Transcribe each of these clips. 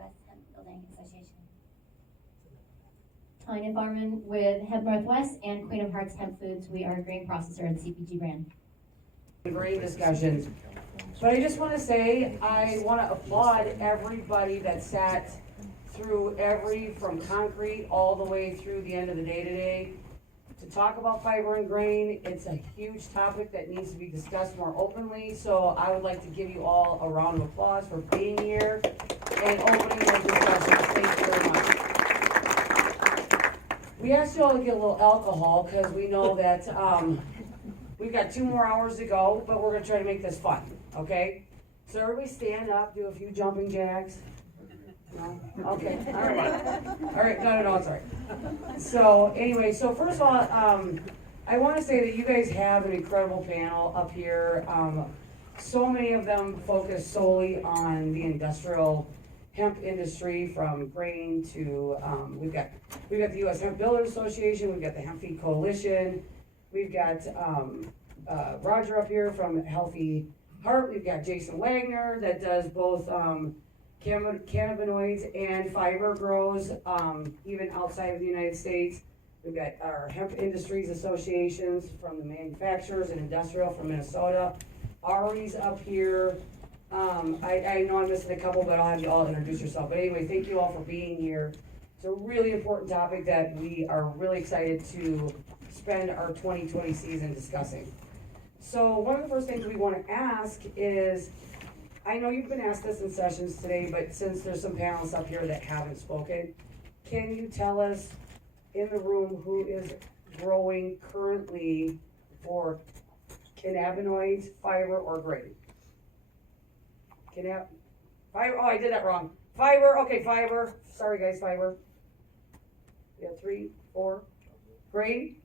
U.S. Hemp Building Association. Tonia Farman with Hemp Northwest and Queen of Hearts Hemp Foods. We are a grain processor and CPG brand. Great discussion. But I just want to say, I want to applaud everybody that sat through from concrete all the way through the end of the day today to talk about fiber and grain. It's a huge topic that needs to be discussed more openly, so I would like to give you all a round of applause for being here and opening those discussions. Thank you very much. We asked you all to get a little alcohol because we know that we've got 2 more hours to go, but we're going to try to make this fun, okay? So everybody stand up, do a few jumping jacks. No? Okay, all right. All right, no, it's all right. So anyway, so first of all, I want to say that you guys have an incredible panel up here. So many of them focus solely on the industrial hemp industry, from grain to, we've got the U.S. Hemp Builders Association, we've got the Hemp Feed Coalition, we've got Roger up here from Healthy Heart, we've got Jason Wagner that does both cannabinoids and fiber grows, even outside of the United States. We've got our Hemp Industries Associations from the manufacturers and industrial from Minnesota. AURI's up here. I know I'm missing a couple, but I'll have you all introduce yourself. But anyway, thank you all for being here. It's a really important topic that we are really excited to spend our 2020 season discussing. So one of the first things we want to ask is, I know you've been asked this in sessions today, but since there's some panelists up here that haven't spoken, can you tell us in the room who is growing currently for cannabinoids, fiber, or grain? Fiber, oh, I did that wrong. Fiber, okay, fiber. Sorry guys, fiber. We have 3, 4. Grain?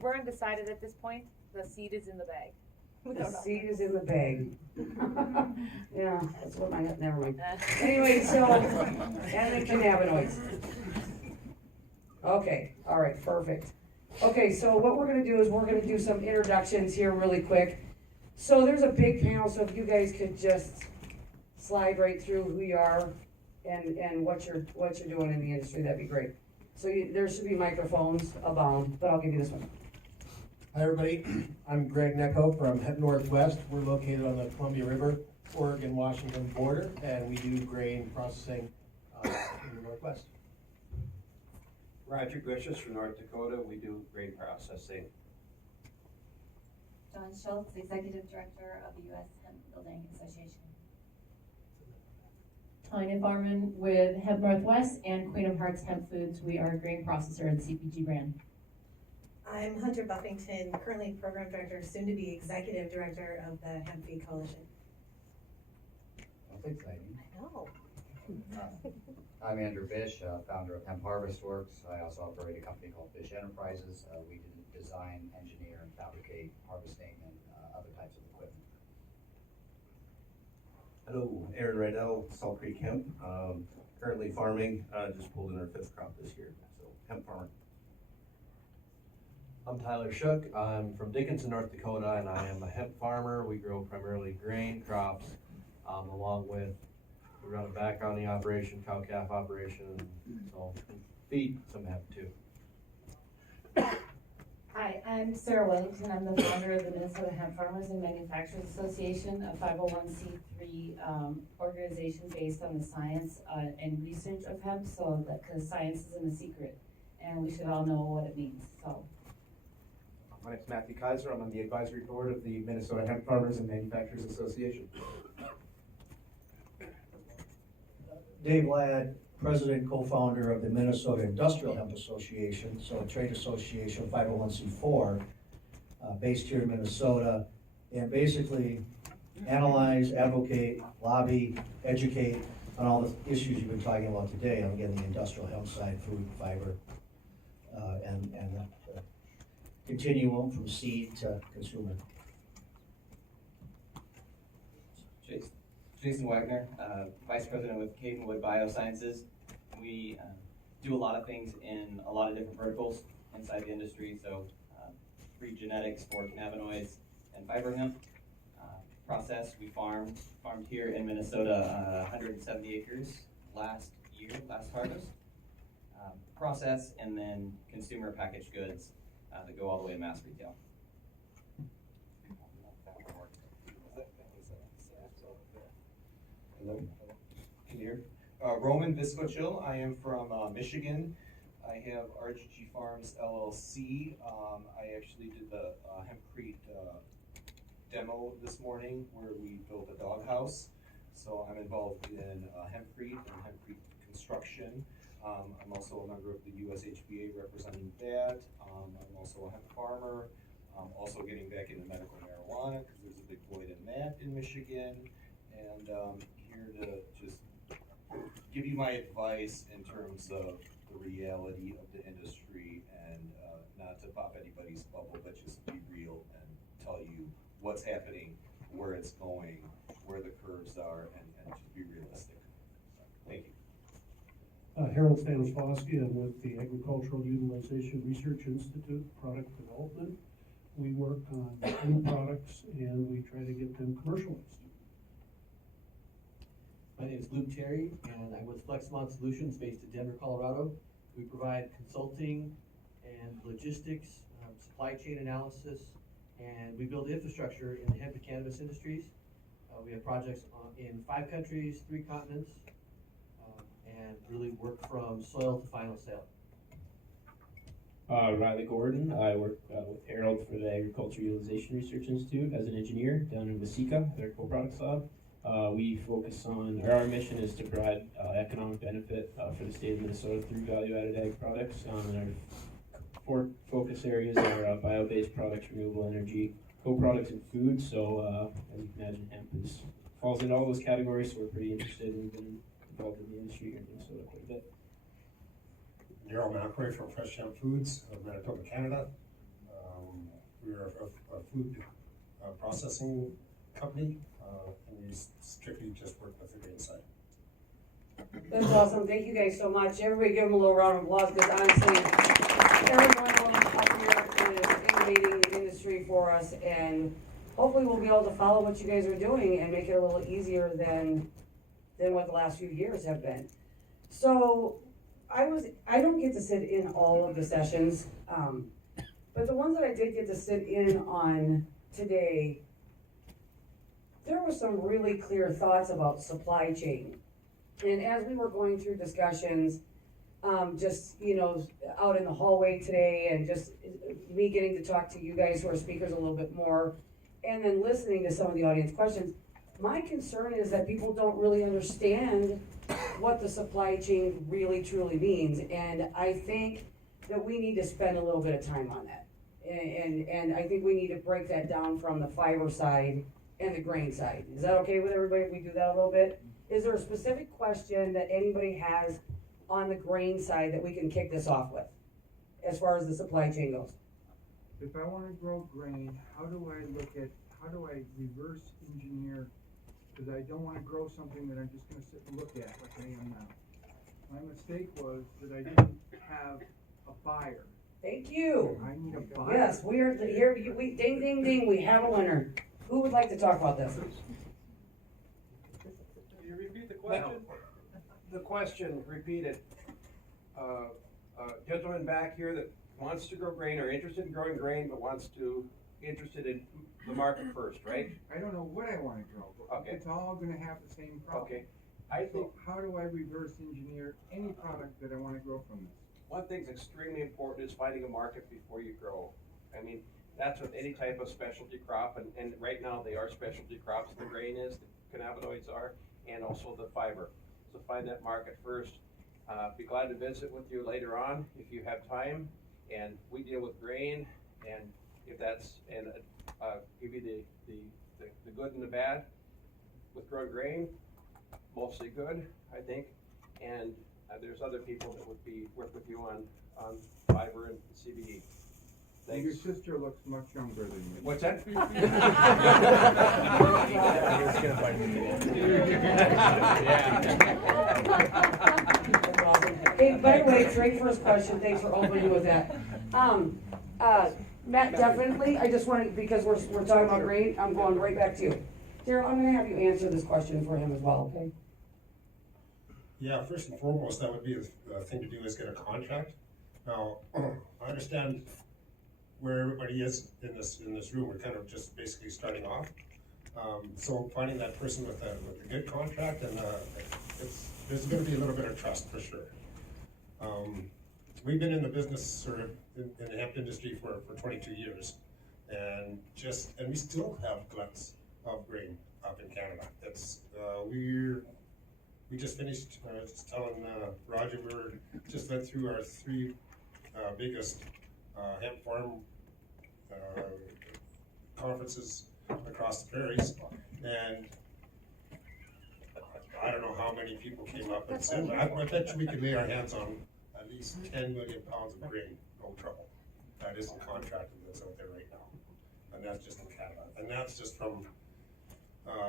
We're undecided at this point. The seed is in the bag. The seed is in the bag. Yeah, that's what my, never mind. Anyway, so, and the cannabinoids. Okay, all right, perfect. Okay, so what we're going to do is we're going to do some introductions here really quick. So there's a big panel, so if you guys could just slide right through who you are and what you're doing in the industry, that'd be great. So there should be microphones abound, but I'll give you this one. Hi everybody, I'm Gregg Gnecco from Hemp Northwest. We're located on the Columbia River, Oregon-Washington border, and we do grain processing in the Northwest. Roger Bish from North Dakota. We do grain processing. John Schultz, Executive Director of the U.S. Hemp Building Association. Tonia Farman with Hemp Northwest and Queen of Hearts Hemp Foods. We are a grain processor and CPG brand. I'm Hunter Buffington, currently Program Director, soon to be Executive Director of the Hemp Feed Coalition. That's exciting. I know. I'm Andrew Bish, founder of Hemp Harvest Works. I also operate a company called Bish Enterprises. We design, engineer, and fabricate harvesting and other types of equipment. Hello, Aaron Rydell, Salt Creek Hemp. Currently farming, just pulled in our 5th crop this year, so hemp farmer. I'm Tyler Shook. I'm from Dickinson, North Dakota, and I am a hemp farmer. We grow primarily grain crops, along with, we run a back county operation, cow-calf operation, so feed some hemp too. Hi, I'm Sarah Wellington. I'm the founder of the Minnesota Hemp Farmers and Manufacturers Association, a 501c3 organization based on the science and research of hemp, so that, because science isn't a secret, and we should all know what it means, so. My name is Matthew Kaiser. I'm on the advisory board of the Minnesota Hemp Farmers and Manufacturers Association. Dave Ladd, president, co-founder of the Minnesota Industrial Hemp Association, so a trade association, 501c4, based here in Minnesota, and basically analyze, advocate, lobby, educate on all the issues you've been talking about today, on again the industrial hemp side, food, fiber, and the continuum from seed to consumer. Jason Wagner, Vice President with Cadenwood Biosciences. We do a lot of things in a lot of different verticals inside the industry, so breed genetics for cannabinoids and fiber hemp. process. We farmed here in Minnesota 170 acres last harvest. Process, and then consumer packaged goods that go all the way to mass retail. Hello, can you hear? Roman Viscochil, I am from Michigan. I have RGG Farms LLC. I actually did the hempcrete demo this morning where we built a doghouse. So I'm involved in hempcrete and hempcrete construction. I'm also a member of the USHBA representing that. I'm also a hemp farmer. I'm also getting back into medical marijuana because there's a big void in that in Michigan. And here to just give you my advice in terms of the reality of the industry and not to pop anybody's bubble, but just be real and tell you what's happening, where it's going, where the curves are, and just be realistic. Thank you. Harold Stanislavski, I'm with the Agricultural Utilization Research Institute, Product Development. We work on new products and we try to get them commercialized. My name is Luke Terry, and I'm with Flexmont Solutions based in Denver, Colorado. We provide consulting and logistics, supply chain analysis, and we build infrastructure in the hemp and cannabis industries. We have projects in 5 countries, 3 continents, and really work from soil to final sale. Riley Gordon. I work with Harold for the Agriculture Utilization Research Institute as an engineer down in Waseca, their co-products lab. We focus on, our mission is to provide economic benefit for the state of Minnesota through value-added ag products. And our 4 focus areas are bio-based products, renewable energy, co-products, and food. So as you can imagine, hemp falls into all those categories, so we're pretty interested. We've been involved in the industry here in Minnesota quite a bit. Daryl McRae from Fresh Hemp Foods of Manitoba, Canada. We are a food processing company, and we strictly just work with the grain side. That's awesome. Thank you guys so much. Everybody give them a little round of applause because honestly, everyone up here is innovating the industry for us, and hopefully we'll be able to follow what you guys are doing and make it a little easier than what the last few years have been. So I don't get to sit in all of the sessions, but the ones that I did get to sit in on today, there were some really clear thoughts about supply chain. And as we were going through discussions, just, out in the hallway today, and just me getting to talk to you guys who are speakers a little bit more, and then listening to some of the audience questions, my concern is that people don't really understand what the supply chain really truly means. And I think that we need to spend a little bit of time on that. And I think we need to break that down from the fiber side and the grain side. Is that okay with everybody if we do that a little bit? Is there a specific question that anybody has on the grain side that we can kick this off with, as far as the supply chain goes? If I want to grow grain, how do I reverse engineer? Because I don't want to grow something that I'm just going to sit and look at like I am now. My mistake was that I didn't have a buyer. Thank you. I need a buyer. Yes, we are here. We ding, ding, ding. We have a winner. Who would like to talk about this? Can you repeat the question? The question, repeat it. Gentleman back here that wants to grow grain or interested in growing grain, but interested in the market first, right? I don't know what I want to grow. Okay. It's all going to have the same problem. Okay. I think how do I reverse engineer any product that I want to grow from this? one thing's extremely important is finding a market before you grow. I mean, that's with any type of specialty crop, and right now they are specialty crops. The grain is, the cannabinoids are, and also the fiber. So find that market first. Be glad to visit with you later on if you have time. And we deal with grain, and if that's, and give you the good and the bad with growing grain, mostly good, I think. And there's other people that would work with you on fiber and CBD. Thanks. Your sister looks much younger than you. What's that? Hey, by the way, Trey, first question, thanks for opening with that. Matt, definitely, I just wanted, because we're talking about grain, I'm going right back to you. Daryl, I'm gonna have you answer this question for him as well, okay? Yeah, first and foremost, that would be the thing to do is get a contract. Now, I understand where everybody is in this room. We're kind of just basically starting off. So finding that person with a good contract, and there's going to be a little bit of trust for sure. We've been in the business sort of in the hemp industry for 22 years, and we still have gluts of grain up in Canada. It's we just finished. I was just telling Roger, just went through our 3 biggest hemp farm conferences across the prairies, and I don't know how many people came up and said, I bet you we could lay our hands on at least 10 million pounds of grain, no trouble. That isn't contracted, that's out there right now, and that's just in Canada, and that's just from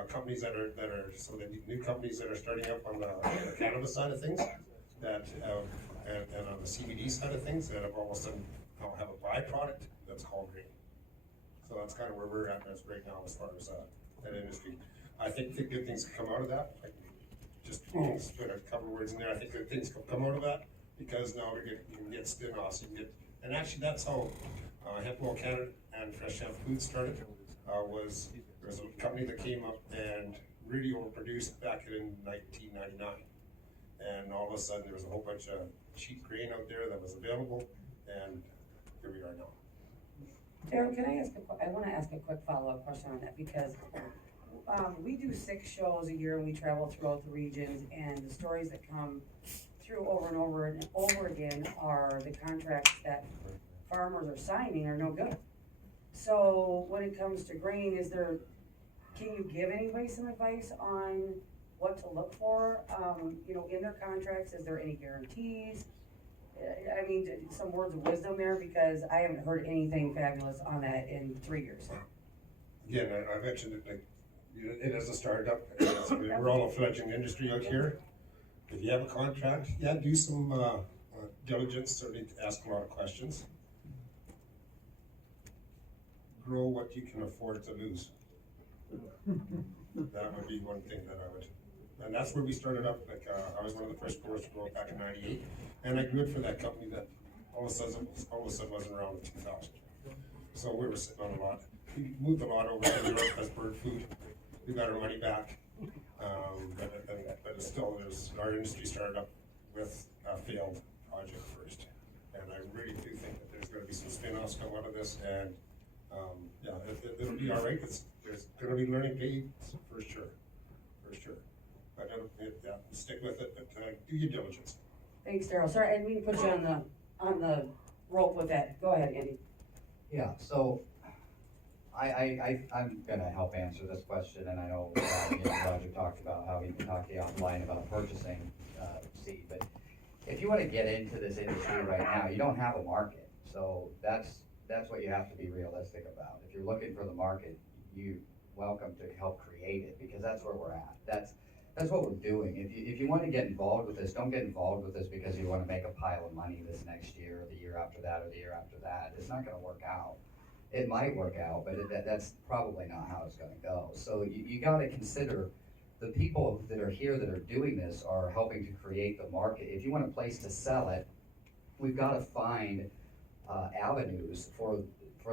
companies that are some of the new companies that are starting up on the cannabis side of things, that and on the CBD side of things, that have all of a sudden now have a byproduct that's called grain. So that's kind of where we're at right now as far as that industry. I think the good things come out of that. I just spit a couple words in there. I think good things come out of that, because now you can get spin-offs. And actually that's how Hemp Canada and Fresh Hemp Foods started. There was a company that came up and really overproduced back in 1999. And all of a sudden there was a whole bunch of cheap grain out there that was available, and here we are now. Daryl, I want to ask a quick follow-up question on that, because we do 6 shows a year and we travel throughout the regions, and the stories that come through over and over and over again are the contracts that farmers are signing are no good. So when it comes to grain, can you give anybody some advice on what to look for, in their contracts? Is there any guarantees? I mean, some words of wisdom there, because I haven't heard anything fabulous on that in 3 years. Again, I mentioned it, it is a startup. We're all a fledgling industry out here. If you have a contract, do some diligence, certainly ask a lot of questions. Grow what you can afford to lose. That would be one thing that I would, and that's where we started up. I was one of the first growers to grow it back in '98, and I grew it for that company that all of a sudden wasn't around in 2000. So we were sitting on a lot. We moved a lot over to New York as bird food. We got our money back, but it's still, our industry started up with a failed project first, and I really do think that there's going to be some spin-offs come out of this, and it'll be all right. There's going to be learning pains for sure. But stick with it, but do your diligence. Thanks, Daryl. Sorry, I didn't mean to put you on the rope with that. Go ahead, Andy. Yeah, so I'm gonna help answer this question, and I know Roger talked about how he can talk to you offline about purchasing seed, but if you want to get into this industry right now, you don't have a market. So that's what you have to be realistic about. If you're looking for the market, you're welcome to help create it, because that's where we're at. That's what we're doing. If you want to get involved with this, don't get involved with this because you want to make a pile of money this next year, or the year after that, or the year after that. It's not going to work out. It might work out, but that's probably not how it's going to go. So you got to consider the people that are here that are doing this are helping to create the market. If you want a place to sell it, we've got to find avenues for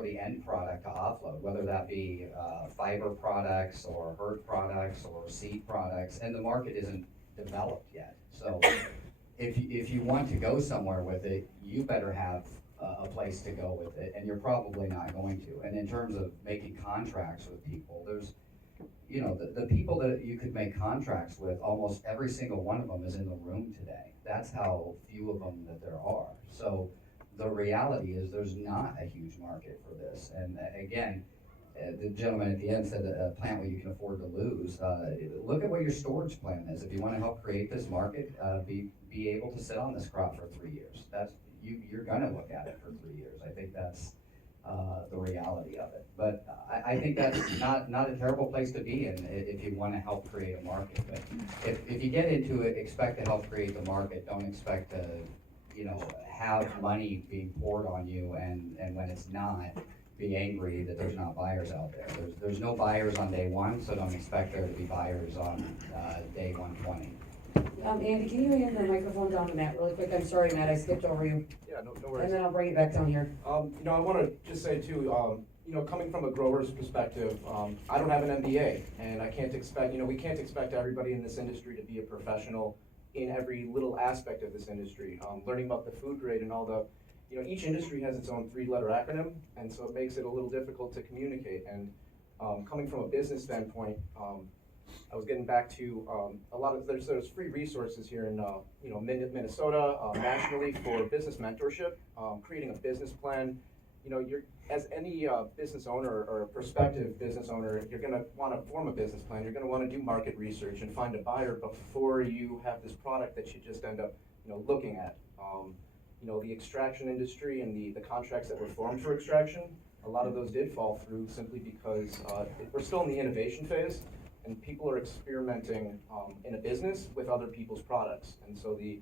the end product to offload, whether that be fiber products or herd products or seed products, and the market isn't developed yet. So if you want to go somewhere with it, you better have a place to go with it, and you're probably not going to. And in terms of making contracts with people, there's, the people that you could make contracts with, almost every single one of them is in the room today. That's how few of them that there are. So the reality is there's not a huge market for this. And again, the gentleman at the end said plant what you can afford to lose. Look at what your storage plan is. If you want to help create this market, be able to sit on this crop for 3 years. You're gonna look at it for 3 years. I think that's the reality of it. But I think that's not a terrible place to be in if you want to help create a market. But if you get into it, expect to help create the market. Don't expect to have money being poured on you, and when it's not, be angry that there's not buyers out there. There's no buyers on day one, so don't expect there to be buyers on day 120. Andy, can you hand the microphone down to Matt really quick? I'm sorry, Matt, I skipped over you. Yeah, no worries. And then I'll bring it back down here. I want to just say too, coming from a grower's perspective, I don't have an MBA, and I can't expect, we can't expect everybody in this industry to be a professional in every little aspect of this industry. Learning about the food grade and all the, each industry has its own 3-letter acronym, and so it makes it a little difficult to communicate. And coming from a business standpoint, I was getting back to a lot of, there's free resources here in Minnesota, nationally for business mentorship, creating a business plan. You're, as any business owner or prospective business owner, you're going to want to form a business plan. You're going to want to do market research and find a buyer before you have this product that you just end up, looking at. The extraction industry and the contracts that were formed for extraction, a lot of those did fall through simply because we're still in the innovation phase, and people are experimenting in a business with other people's products, and so the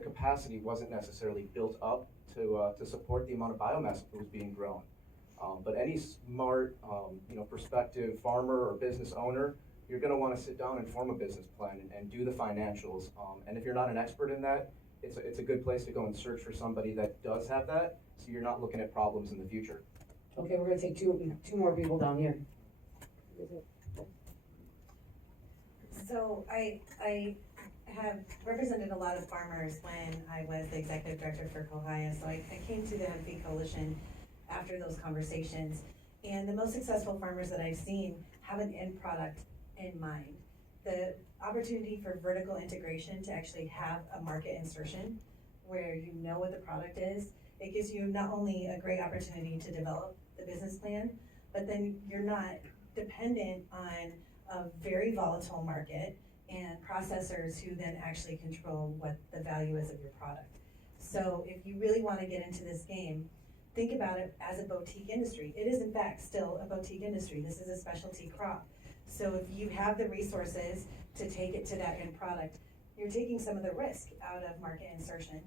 capacity wasn't necessarily built up to support the amount of biomass that was being grown. But any smart, prospective farmer or business owner, you're going to want to sit down and form a business plan and do the financials. And if you're not an expert in that, it's a good place to go and search for somebody that does have that, so you're not looking at problems in the future. Okay, we're gonna take two more people down here. So I have represented a lot of farmers when I was the executive director for Kohaya, so I came to the Hemp Feed Coalition after those conversations. And the most successful farmers that I've seen have an end product in mind. The opportunity for vertical integration to actually have a market insertion where you know what the product is, it gives you not only a great opportunity to develop the business plan, but then you're not dependent on a very volatile market and processors who then actually control what the value is of your product. So if you really want to get into this game, think about it as a boutique industry. It is in fact still a boutique industry. This is a specialty crop. So if you have the resources to take it to that end product, you're taking some of the risk out of market insertion.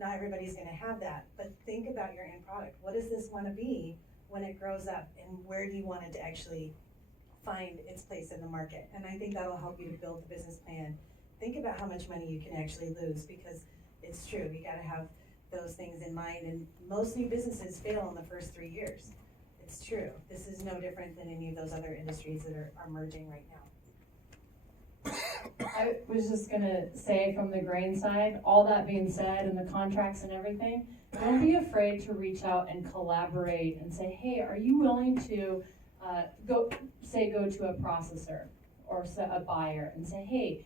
Not everybody's going to have that, but think about your end product. What does this want to be when it grows up, and where do you want it to actually find its place in the market? And I think that'll help you to build the business plan. Think about how much money you can actually lose, because it's true, you got to have those things in mind, and most new businesses fail in the first 3 years. It's true. This is no different than any of those other industries that are emerging right now. I was just gonna say, from the grain side, all that being said, and the contracts and everything, don't be afraid to reach out and collaborate and say, hey, are you willing to go to a processor or a buyer and say, hey,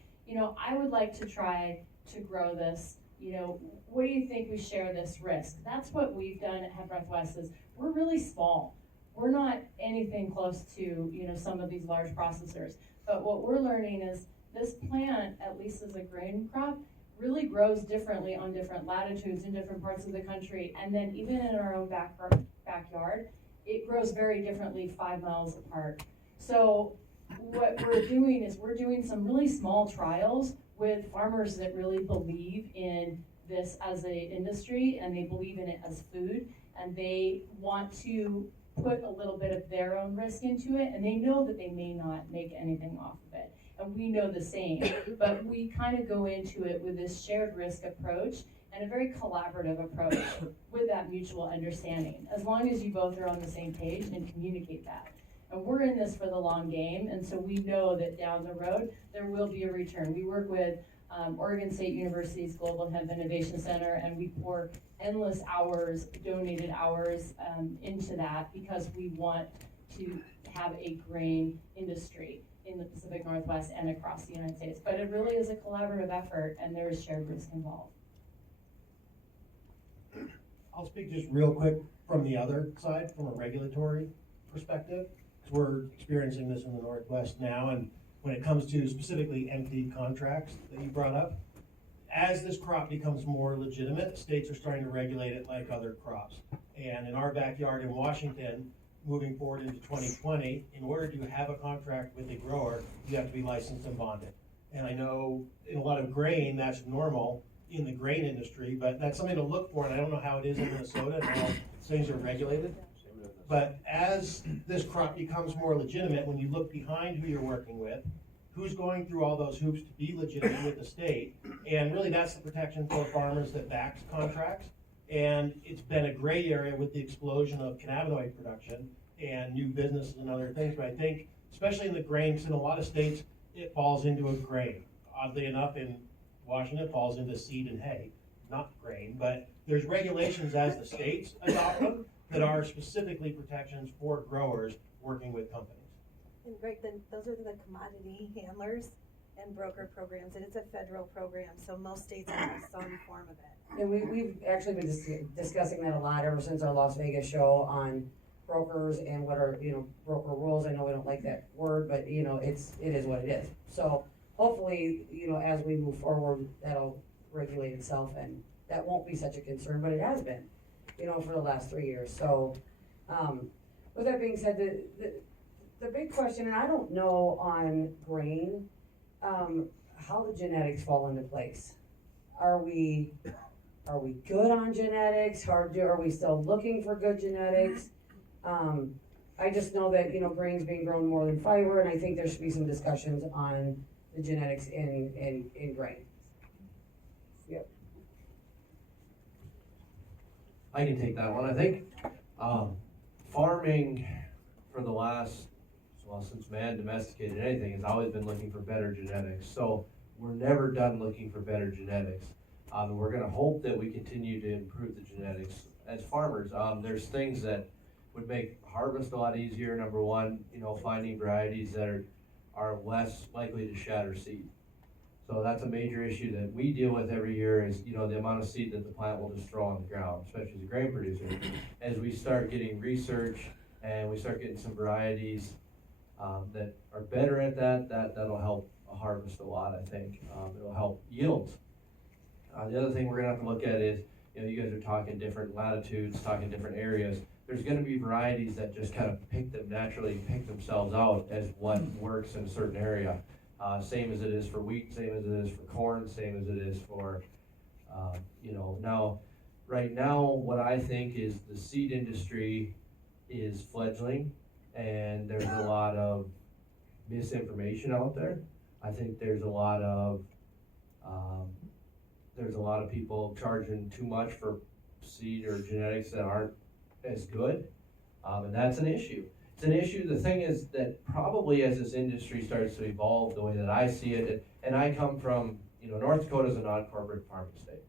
I would like to try to grow this. What do you think we share this risk? That's what we've done at Hemp Northwest. Is we're really small. We're not anything close to, some of these large processors. But what we're learning is this plant, at least as a grain crop, really grows differently on different latitudes in different parts of the country. And then even in our own backyard, it grows very differently 5 miles apart. So what we're doing is we're doing some really small trials with farmers that really believe in this as an industry, and they believe in it as food, and they want to put a little bit of their own risk into it, and they know that they may not make anything off of it. And we know the same, but we kind of go into it with this shared risk approach and a very collaborative approach with that mutual understanding, as long as you both are on the same page and communicate that. And we're in this for the long game, and so we know that down the road, there will be a return. We work with Oregon State University's Global Hemp Innovation Center, and we pour endless hours, donated hours into that, because we want to have a grain industry in the Pacific Northwest and across the United States. But it really is a collaborative effort, and there is shared risk involved. I'll speak just real quick from the other side, from a regulatory perspective, because we're experiencing this in the Northwest now, and when it comes to specifically empty contracts that you brought up, as this crop becomes more legitimate, states are starting to regulate it like other crops. And in our backyard in Washington, moving forward into 2020, in order to have a contract with a grower, you have to be licensed and bonded. And I know in a lot of grain, that's normal in the grain industry, but that's something to look for, and I don't know how it is in Minnesota and how things are regulated. But as this crop becomes more legitimate, when you look behind who you're working with, who's going through all those hoops to be legitimate with the state, and really that's the protection for farmers that backs contracts. And it's been a gray area with the explosion of cannabinoid production and new businesses and other things. But I think, especially in the grains, in a lot of states, it falls into a grain. Oddly enough, in Washington, it falls into seed and hay, not grain. But there's regulations as the states adopt them that are specifically protections for growers working with companies. And Greg, then those are the commodity handlers and broker programs, and it's a federal program, so most states have some form of it. And we've actually been discussing that a lot ever since our Las Vegas show on brokers and what are, broker rules. I know we don't like that word, but, it is what it is. So hopefully, as we move forward, that'll regulate itself and that won't be such a concern, but it has been, for the last 3 years. So, with that being said, the big question, and I don't know on grain, how the genetics fall into place. Are we good on genetics? Are we still looking for good genetics? I just know that, grain's being grown more than fiber, and I think there should be some discussions on the genetics in grain. Yep. I can take that one, I think. Farming for the last, since man domesticated anything, has always been looking for better genetics. So we're never done looking for better genetics. We're gonna hope that we continue to improve the genetics. As farmers, there's things that would make harvest a lot easier. Number one, finding varieties that are less likely to shatter seed. So that's a major issue that we deal with every year is, the amount of seed that the plant will destroy on the ground, especially as a grain producer. As we start getting research and we start getting some varieties that are better at that'll help a harvest a lot, I think. It'll help yields. The other thing we're gonna have to look at is, you guys are talking different latitudes, talking different areas. There's gonna be varieties that just kind of naturally pick themselves out as what works in a certain area. Same as it is for wheat, same as it is for corn, same as it is for, now, right now, what I think is the seed industry is fledgling and there's a lot of misinformation out there. I think there's a lot of people charging too much for seed or genetics that aren't as good, and that's an issue. It's an issue. The thing is that probably as this industry starts to evolve the way that I see it, and I come from, North Dakota is a non-corporate farming state.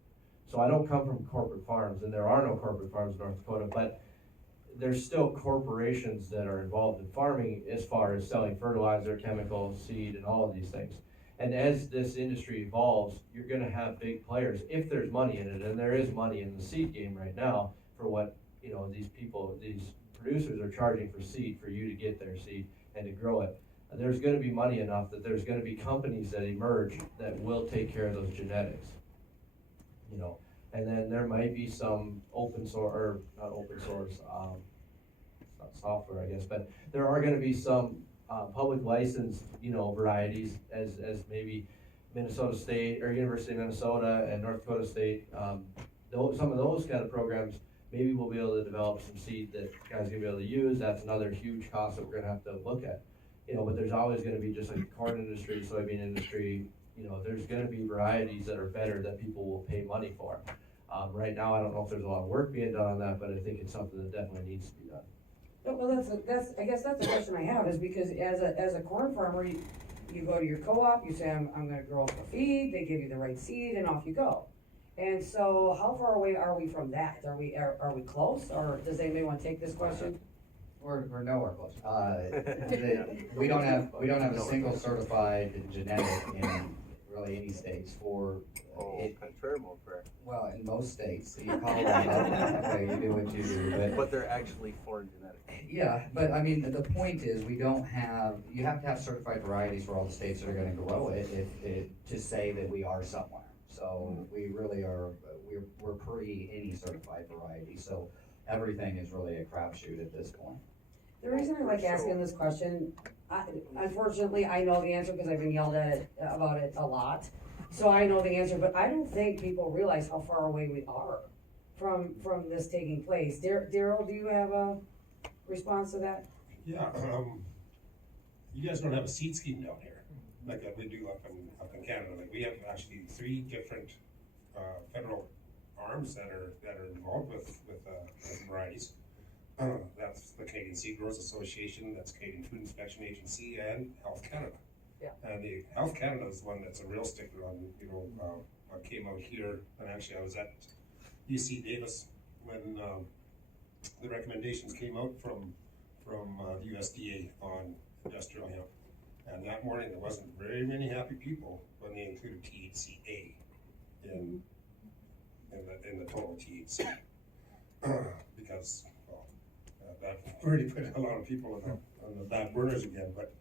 So I don't come from corporate farms, and there are no corporate farms in North Dakota, but there's still corporations that are involved in farming as far as selling fertilizer, chemicals, seed, and all of these things. And as this industry evolves, you're gonna have big players, if there's money in it, and there is money in the seed game right now for what, these producers are charging for seed, for you to get their seed and to grow it. And there's gonna be money enough that there's gonna be companies that emerge that will take care of those genetics. And then there might be some open source, or not open source, it's not software, I guess, but there are gonna be some public licensed, varieties as maybe Minnesota State or University of Minnesota and North Dakota State. Some of those kind of programs, maybe we'll be able to develop some seed that guys are gonna be able to use. That's another huge cost that we're gonna have to look at. But there's always gonna be, just like the corn industry, soybean industry, there's gonna be varieties that are better that people will pay money for. Right now, I don't know if there's a lot of work being done on that, but I think it's something that definitely needs to be done. Well, I guess that's the question I have, is because as a corn farmer, you go to your co-op, you say, I'm gonna grow up a feed, they give you the right seed, and off you go. And so how far away are we from that? Are we close, or does anybody want to take this question? We're nowhere close. We don't have a single certified genetic in really any states for. Well, in most states, so you call that, okay, you do what you do, but they're actually foreign genetics. Yeah, but I mean, the point is, you have to have certified varieties for all the states that are gonna grow it, to say that we are somewhere. So we really are, we're pre any certified variety, so everything is really a crapshoot at this point. The reason I like asking this question, unfortunately, I know the answer because I've been yelled at about it a lot. So I know the answer, but I don't think people realize how far away we are from this taking place. Daryl, do you have response to that? Yeah, you guys don't have a seed scheme down here, like we do up in Canada. Like we have actually 3 different, federal arms that are involved with varieties. That's the Canadian Seed Growers Association, that's Canadian Food Inspection Agency, and Health Canada. Yeah. And the Health Canada is one that's a real stickler on, what came out here, and actually I was at UC Davis when, the recommendations came out from the USDA on industrial hemp. And that morning, there wasn't very many happy people when they included THCA in the total THC. Because, well, that already put a lot of people on the back burners again. But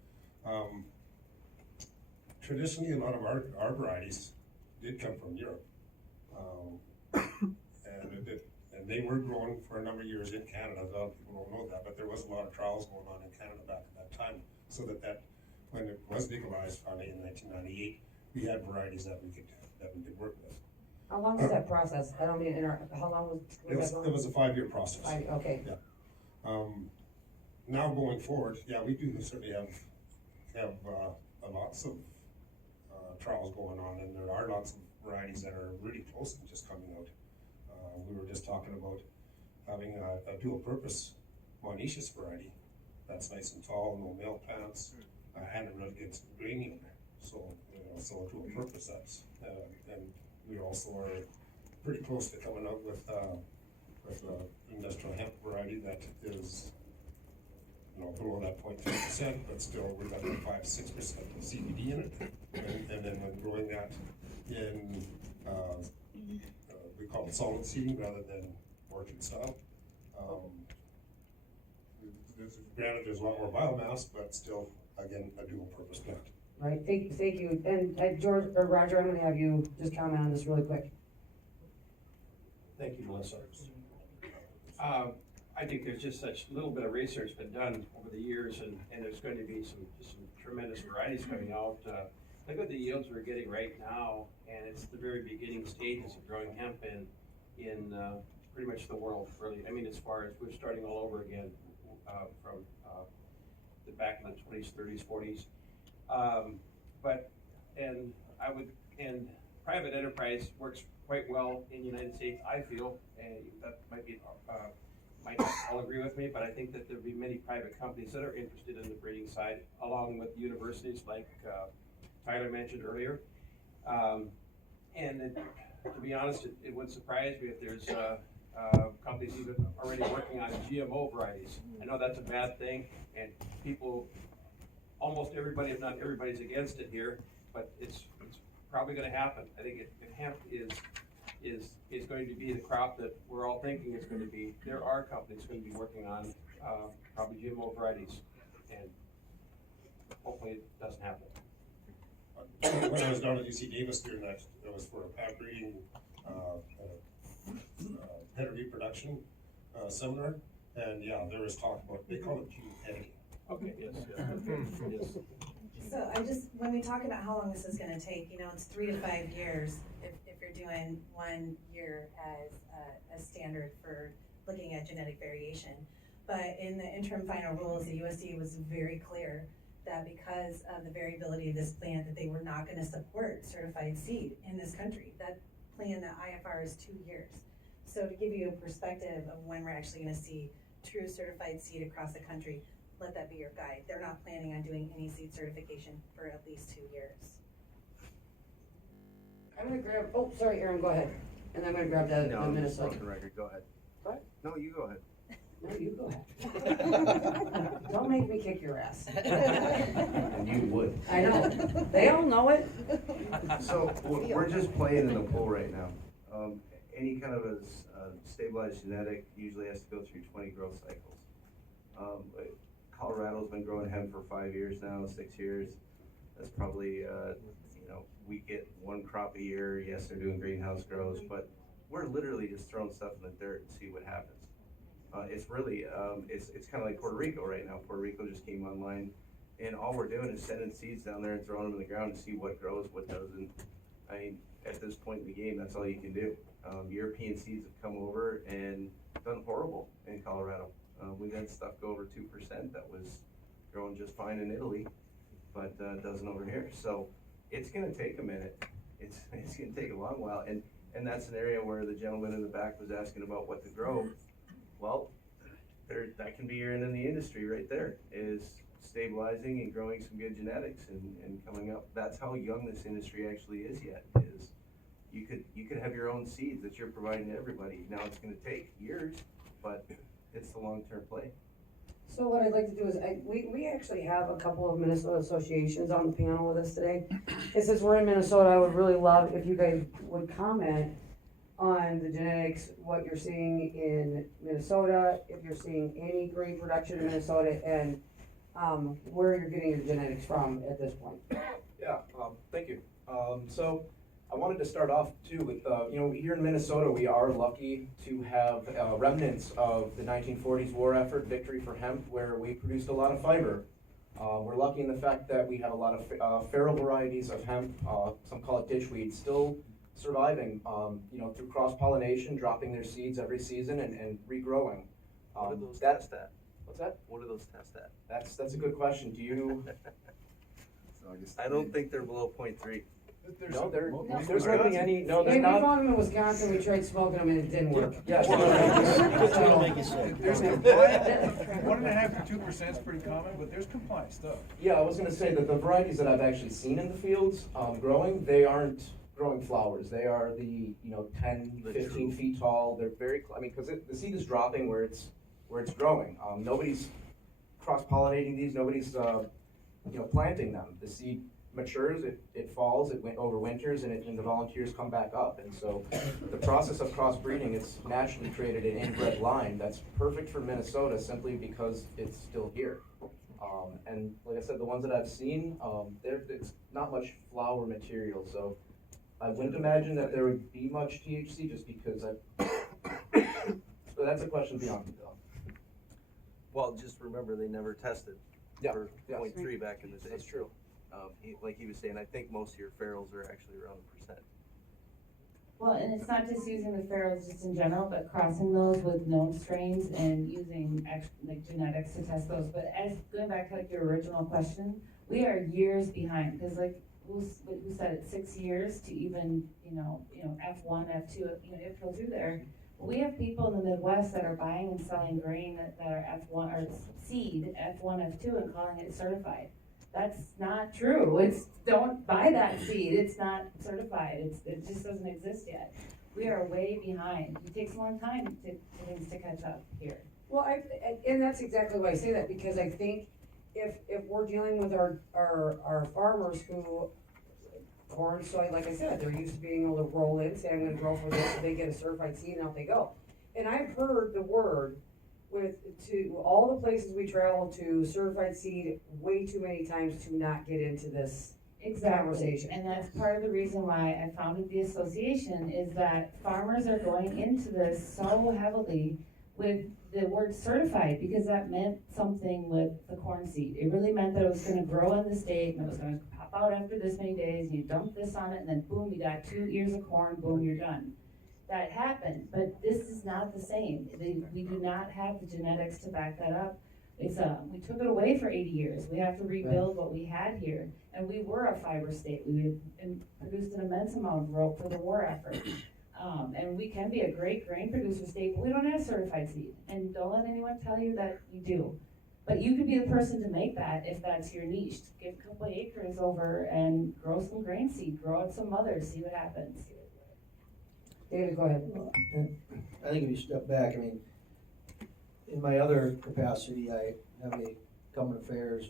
traditionally, a lot of our varieties did come from Europe. And they were grown for a number of years in Canada. A lot of people don't know that, but there was a lot of trials going on in Canada back at that time, so that when it was legalized finally in 1998, we had varieties that we could work with. How long was that process? I don't mean how long was that going? It was a 5-year process. Okay. Yeah. Now going forward, yeah, we do certainly have lots of trials going on, and there are lots of varieties that are really close to just coming out. We were just talking about having a dual purpose monoecious variety that's nice and tall, no male plants, and it really gets grain in there. So, so a dual purpose that's, and we also are pretty close to coming out with industrial hemp variety that is, below that 0.3%, but still we've got 5-6% of CBD in it. And then when growing that in, we call it solid seeding rather than orchard style. Granted, there's a lot more biomass, but still, again, a dual purpose plant. Right, thank you. And George, or Roger, I'm gonna have you just comment on this really quick. Thank you, Melissa. I think there's just such little bit of research been done over the years, and there's going to be some tremendous varieties coming out. Look at the yields we're getting right now, and it's the very beginning stages of growing hemp in pretty much the world, really. I mean, as far as we're starting all over again from the back in the 20s, 30s, 40s. And private enterprise works quite well in the United States, I feel, and that might not all agree with me, but I think that there'll be many private companies that are interested in the breeding side, along with universities like Tyler mentioned earlier. To be honest, it would surprise me if there's companies even already working on GMO varieties. I know that's a bad thing, and almost everybody, if not everybody's against it here, but it's probably going to happen. I think if hemp is going to be the crop that we're all thinking it's going to be, there are companies going to be working on probably GMO varieties, and hopefully it doesn't happen. When I was down at UC Davis during that, it was for a pap breeding pedigree production seminar, and yeah, there was talk about, they call it gene editing. Okay, yes, yes. So when we talk about how long this is gonna take, it's 3 to 5 years if you're doing 1 year as a standard for looking at genetic variation. But in the interim final rules, the USDA was very clear that because of the variability of this plant, that they were not gonna support certified seed in this country. That plan, the IFR, is 2 years. So to give you a perspective of when we're actually gonna see true certified seed across the country, let that be your guide. They're not planning on doing any seed certification for at least 2 years. I'm gonna grab, oh, sorry, Aaron, go ahead. And I'm gonna grab the Minnesota. No, record. Go ahead. What? No, you go ahead. No, you go ahead. Don't make me kick your ass. And you would. I know. They all know it. So we're just playing in the pool right now. Any kind of a stabilized genetic usually has to go through 20 growth cycles. Colorado's been growing hemp for 5 years now, 6 years. That's probably, we get 1 crop a year. Yes, they're doing greenhouse grows, but we're literally just throwing stuff in the dirt and see what happens. It's really, it's kind of like Puerto Rico right now. Puerto Rico just came online, and all we're doing is sending seeds down there and throwing them in the ground to see what grows, what doesn't. I mean, at this point in the game, that's all you can do. European seeds have come over and done horrible in Colorado. We've had stuff go over 2% that was grown just fine in Italy, but doesn't over here. So it's gonna take a minute. It's gonna take a long while, and that's an area where the gentleman in the back was asking about what to grow. Well, that can be your end in the industry right there, is stabilizing and growing some good genetics and coming up. That's how young this industry actually is yet, is you could have your own seeds that you're providing to everybody. Now it's gonna take years, but it's the long-term play. So what I'd like to do is, we actually have a couple of Minnesota associations on the panel with us today. And since we're in Minnesota, I would really love if you guys would comment on the genetics, what you're seeing in Minnesota, if you're seeing any grain production in Minnesota, and where you're getting your genetics from at this point. Yeah, thank you. So I wanted to start off too with, here in Minnesota, we are lucky to have remnants of the 1940s war effort, Victory for Hemp, where we produced a lot of fiber. We're lucky in the fact that we have a lot of feral varieties of hemp, some call it ditchweed, still surviving, through cross-pollination, dropping their seeds every season and regrowing. What do those test at? What's that? What do those test at? That's a good question. Do you? I don't think they're below 0.3. No, there's hardly any. No, there's We not. found them in Wisconsin. We tried smoking them and it didn't work. Yeah. There's compliant, 1.5 to 2% is pretty common, but there's compliant stuff. Yeah, I was going to say that the varieties that I've actually seen in the fields growing, they aren't growing flowers. They are the 10, 15 feet tall. They're very, because the seed is dropping where it's growing. Nobody's cross-pollinating these. Nobody's planting them. The seed matures, it falls, it overwinters, and the volunteers come back up. And so the process of crossbreeding, it's naturally created an inbred line that's perfect for Minnesota simply because it's still here. And like I said, the ones that I've seen, it's not much flower material, so I wouldn't imagine that there would be much THC just because so that's a question beyond me though. Well, just remember, they never tested for 0.3 back in the day. That's true. Like he was saying, I think most of your ferals are actually around 1%. Well, and it's not just using the ferals just in general, but crossing those with known strains and using genetics to test those. But as going back to your original question, we are years behind, because who said it, 6 years to even F1, F2, if go through there. We have people in the Midwest that are buying and selling grain that are F1 or seed F1, F2 and calling it certified. That's not true. Don't buy that seed. It's not certified. It just doesn't exist yet. We are way behind. It takes a long time for things to catch up here. Well, and that's exactly why I say that, because I think if we're dealing with our farmers who, corn, soy, like I said, they're used to being able to roll in, say I'm gonna grow for this, so they get a certified seed and out they go. And I've heard the word to all the places we travel to, certified seed, way too many times to not get into this conversation. And that's part of the reason why I founded the association, is that farmers are going into this so heavily with the word certified, because that meant something with the corn seed. It really meant that it was gonna grow in the state and it was gonna pop out after this many days, and you dump this on it, and then boom, you got 2 ears of corn, boom, you're done. That happened, but this is not the same. We do not have the genetics to back that up. We took it away for 80 years. We have to rebuild what we had here. And we were a fiber state. We produced an immense amount of rope for the war effort. And we can be a great grain producer state, but we don't have certified seed. And don't let anyone tell you that you do. But you could be the person to make that if that's your niche. Get a couple of acres over and grow some grain seed, grow out some mothers, see what happens. David, go ahead. I think if you step back, in my other capacity, I have a government affairs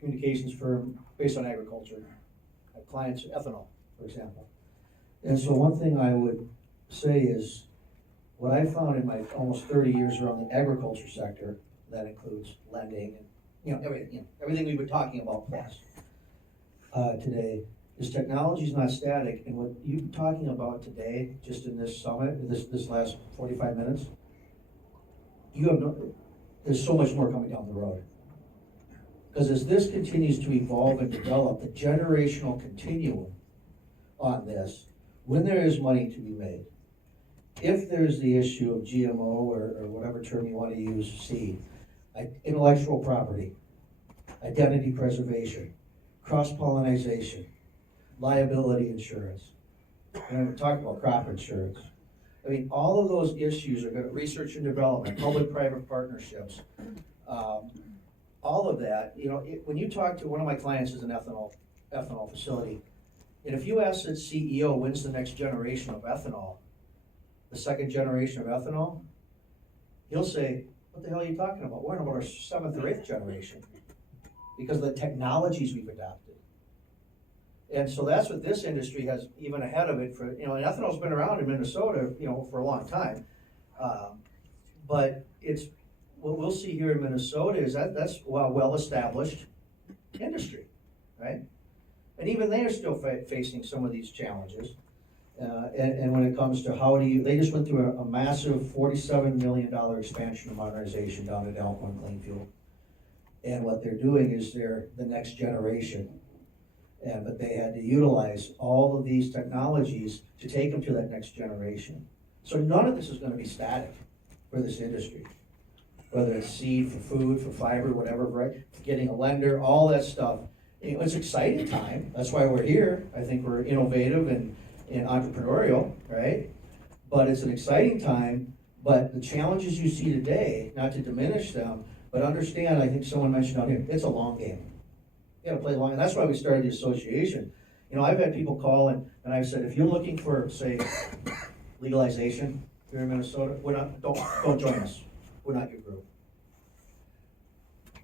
communications firm based on agriculture. I have clients, ethanol, for example. And so one thing I would say is, what I found in my almost 30 years around the agriculture sector, that includes lending and everything we've been talking about plus today, is technology is not static. And what you've been talking about today, just in this summit, this last 45 minutes, there's so much more coming down the road. Because as this continues to evolve and develop, the generational continuum on this, when there is money to be made, if there's the issue of GMO or whatever term you want to use, seed, intellectual property, identity preservation, cross-pollination, liability insurance, and we talked about crop insurance. I mean, all of those issues are gonna, research and development, public-private partnerships, all of that, you know, when you talk to, one of my clients is an ethanol facility, and if you ask its CEO, when's the next generation of ethanol, the second generation of ethanol, he'll say, what the hell are you talking about? We're in about our 7th or 8th generation, because of the technologies we've adopted. And so that's what this industry has even ahead of it for, you know, and ethanol's been around in Minnesota, you know, for a long time. But it's, what we'll see here in Minnesota is that's a well-established industry, right? And even they are still facing some of these challenges. And when it comes to how do you, they just went through a massive $47 million expansion and modernization down at Alcoin Clean Fuel. And what they're doing is they're the next generation. But they had to utilize all of these technologies to take them to that next generation. So none of this is gonna be static for this industry. Whether it's seed, for food, for fiber, whatever, right? Getting a lender, all that stuff. You know, it's an exciting time. That's why we're here. I think we're innovative and entrepreneurial, right? But it's an exciting time. But the challenges you see today, not to diminish them, but understand, I think someone mentioned out here, it's a long game. You gotta play long, and that's why we started the association. You know, I've had people call and I've said, if you're looking for, say, legalization here in Minnesota, don't join us. We're not your group.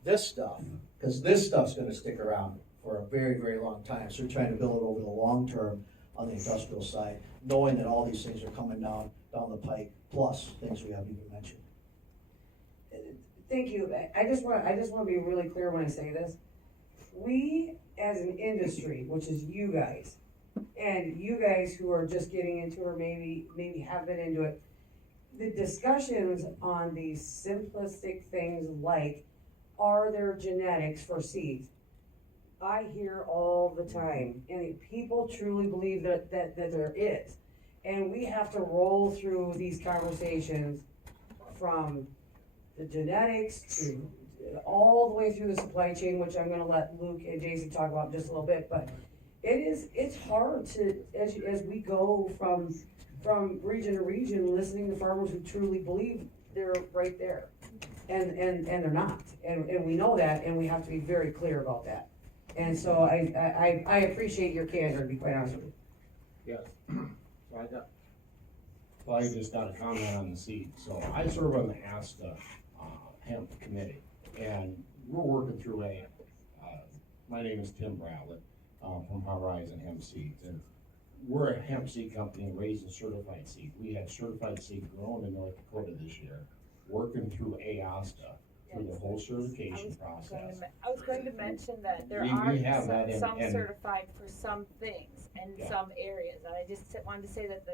This stuff, because this stuff's gonna stick around for a very, very long time. So we're trying to build it over the long term on the industrial side, knowing that all these things are coming down the pike, plus things we haven't even mentioned. Thank you. I just want to be really clear when I say this. We, as an industry, which is you guys, and you guys who are just getting into or maybe have been into it, the discussions on these simplistic things like, are there genetics for seeds? I hear all the time, and people truly believe that there is. And we have to roll through these conversations from the genetics to all the way through the supply chain, which I'm gonna let Luke and Jason talk about in just a little bit, but it's hard to, as we go from region to region, listening to farmers who truly believe they're right there. And they're not, and we know that, and we have to be very clear about that. And so I appreciate your candor, to be quite honest with you. Yes. Well, I just got a comment on the seed. So I serve on the ASTA Hemp Committee, and we're working through my name is Tim Bradlett from Horizon Hemp Seeds, and we're a hemp seed company raising certified seed. We had certified seed grown in North Dakota this year, working through ASTA through the whole certification process. I was going to mention that there We are have that some in- certified for some things in Yeah. some areas, and I just wanted to say that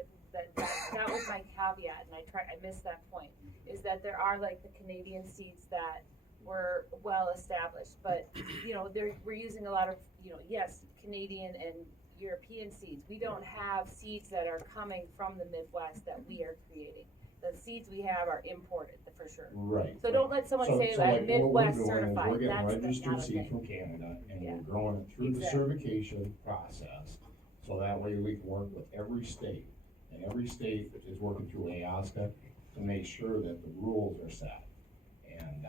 was my caveat, and I missed that point, is that there are like the Canadian seeds that were well established, but you know, we're using a lot of, you know, yes, Canadian and European seeds. We don't have seeds that are coming from the Midwest that we are creating. The seeds we have are imported, for sure. Right. So don't let someone say that like Midwest what we're doing is certified. we're getting That's registered not a seed thing. from Canada, and Yeah. we're growing it through the Exactly. certification process. So that way we can work with every state, and every state is working through ASTA to make sure that the rules are set. And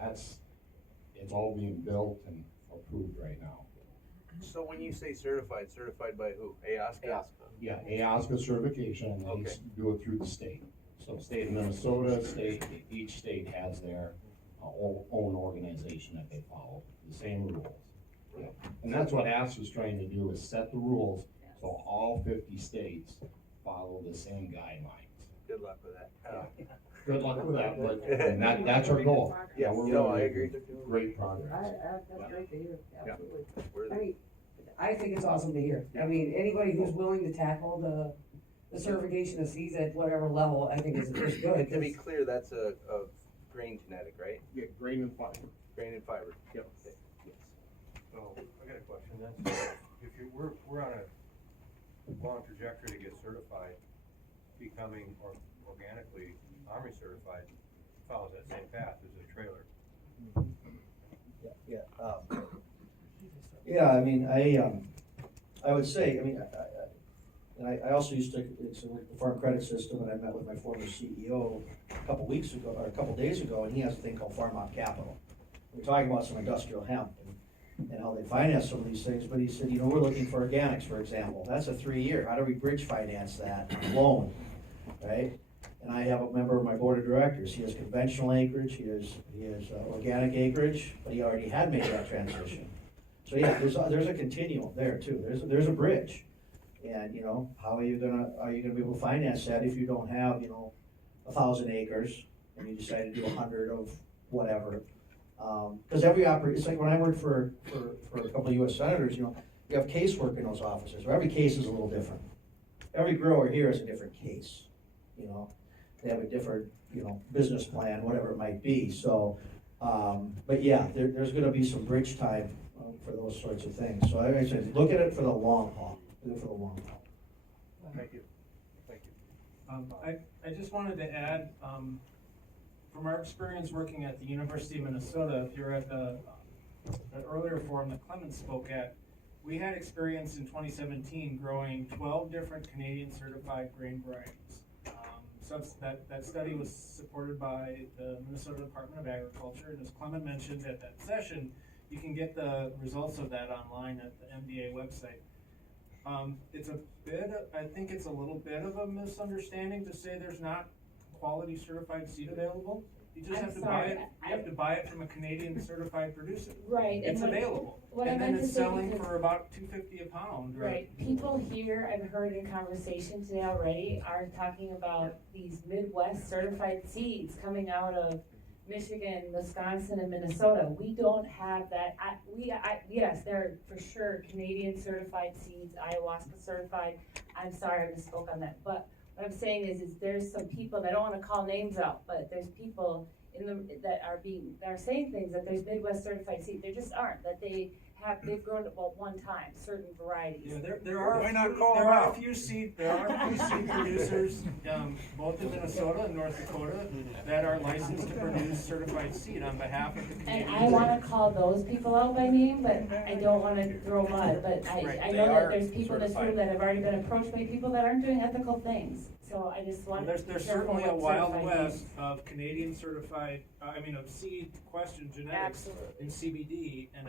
it's all being built and approved right now. So when you say certified by who? ASCA? Yeah, ASCA certification, and they Okay. do it through the state. So state of Minnesota, each state has their own organization that they follow, the same rules. Yeah. And that's what ASCA is trying to do, is set the rules so all 50 states follow the same guidelines. Good luck with that. Good luck with that, but and that's our goal. Yeah, we're you know, really I agree. making great progress. That's great to hear, Yeah. absolutely. I mean, I think it's awesome to hear. I mean, anybody who's willing to tackle the certification of seeds at whatever level, I think is good. To be clear, that's a grain genetic, right? Yeah, grain and fiber. Grain and fiber. Yep. Okay. Yes. So, I got a question, that's, if we're on a long trajectory to get certified, becoming organically Army certified follows that same path as a trailer. Yeah, I mean, I would say, I mean, I also used to work the farm credit system, and I met with my former CEO a couple weeks ago, or a couple days ago, and he has a thing called Farm Out Capital. We're talking about some industrial hemp and how they finance some of these things, but he said, we're looking for organics, for example. That's a 3-year. How do we bridge finance that on a loan, right? And I have a member of my board of directors. He has conventional acreage, he has organic acreage, but he already had made that transition. So yeah, there's a continuum there too. There's a bridge. And how are you gonna be able to finance that if you don't have 1,000 acres and you decide to do 100 of whatever? Because it's like when I worked for a couple of U.S. senators, you have casework in those offices, where every case is a little different. Every grower here is a different case. They have a different business plan, whatever it might be. So, but yeah, there's going to be some bridge time for those sorts of things. So I said, look at it for the long haul. Do it for the long haul. Thank you. Thank you. I just wanted to add, from our experience working at the University of Minnesota, if you're at the earlier forum that Clemens spoke at, we had experience in 2017 growing 12 different Canadian certified grain varieties. So that study was supported by the Minnesota Department of Agriculture, and as Clement mentioned at that session, you can get the results of that online at the MDA website. I think it's a little bit of a misunderstanding to say there's not quality certified seed available. You just have to buy it. You have to buy it from a Canadian certified producer. Right. It's available. And then it's selling for about $2.50 a pound. Right. People here, I've heard in conversation today already, are talking about these Midwest certified seeds coming out of Michigan, Wisconsin, and Minnesota. We don't have that. Yes, there are for sure Canadian certified seeds, ayahuasca certified. I'm sorry, I misspoke on that. But what I'm saying is there's some people, and I don't want to call names out, but there's people that are saying things that there's Midwest certified seed. There just aren't. That they've grown it one time, certain varieties. Yeah, there are a few seed producers, both in Minnesota and North Dakota, that are licensed to produce certified seed on behalf of the Canadian. And I want to call those people out by name, but I don't want to throw mud. But I know that there's people in this room that have already been approached by people that aren't doing ethical things. So I just want to be there's careful certainly a what wild certified west means. of Canadian certified, of seed question genetics in CBD, and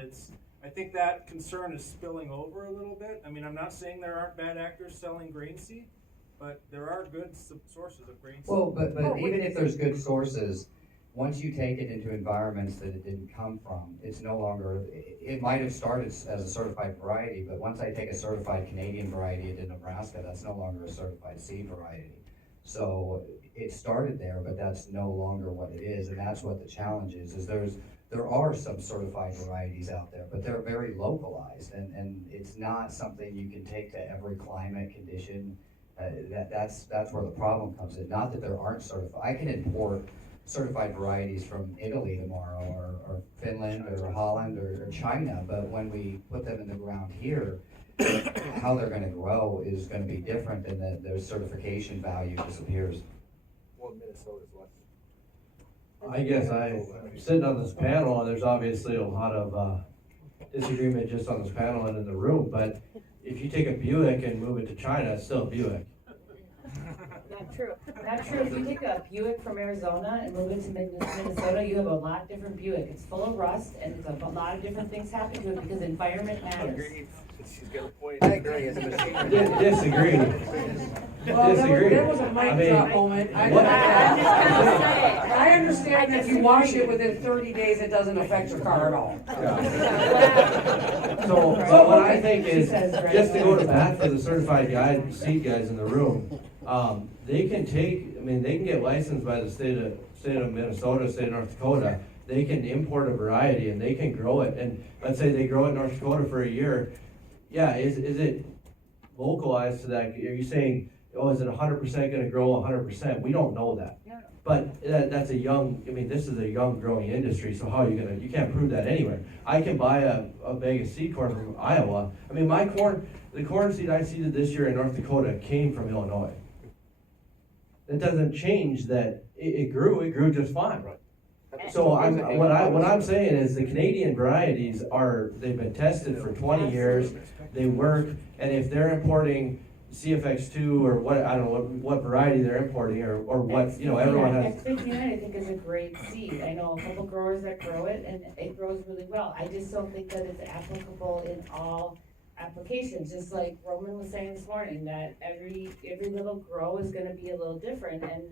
I think that concern is spilling over a little bit. I'm not saying there aren't bad actors selling grain seed, but there are good sources of grain seed. Well, but even if there's good sources, once you take it into environments that it didn't come from, it's no longer, it might have started as a certified variety, but once I take a certified Canadian variety into Nebraska, that's no longer a certified seed variety. So it started there, but that's no longer what it is, and that's what the challenge is there are some certified varieties out there, but they're very localized, and it's not something you can take to every climate condition. That's where the problem comes in. Not that there aren't certified. I can import certified varieties from Italy tomorrow, or Finland, or Holland, or China, but when we put them in the ground here, how they're going to grow is going to be different, and their certification value disappears. Well, Minnesota's less. I guess I'm sitting on this panel, and there's obviously a lot of disagreement just on this panel and in the room, but if you take a Buick and move it to China, it's still a Buick. Not true. Not true. If you take a Buick from Arizona and move it to Minnesota, you have a lot different Buick. It's full of rust, and there's a lot of different things happen to it because environment matters. She's got a point. I agree. Disagree. Well, there was a mic drop moment. I understand that if you wash it within 30 days, it doesn't affect your car at all. So what I think is, just to go to bat for the certified seed guys in the room, they can get licensed by the state of Minnesota, state of North Dakota. They can import a variety and they can grow it. And let's say they grow it in North Dakota for a year. Yeah, is it localized to that? Are you saying, is it 100% going to grow 100%? We don't know that. Yeah. But that's this is a young growing industry, so how are you can't prove that anywhere. I can buy a bag of seed corn from Iowa. The corn seed I seeded this year in North Dakota came from Illinois. It doesn't change that it grew just fine. So what I'm saying is the Canadian varieties they've been tested for 20 years, they work, and if they're importing CFX2 or what, I don't know what variety they're importing or what, everyone has. X59 I think is a great seed. I know a couple growers that grow it and it grows really well. I just don't think that it's applicable in all applications, just like Roman was saying this morning, that every little grow is gonna be a little different, and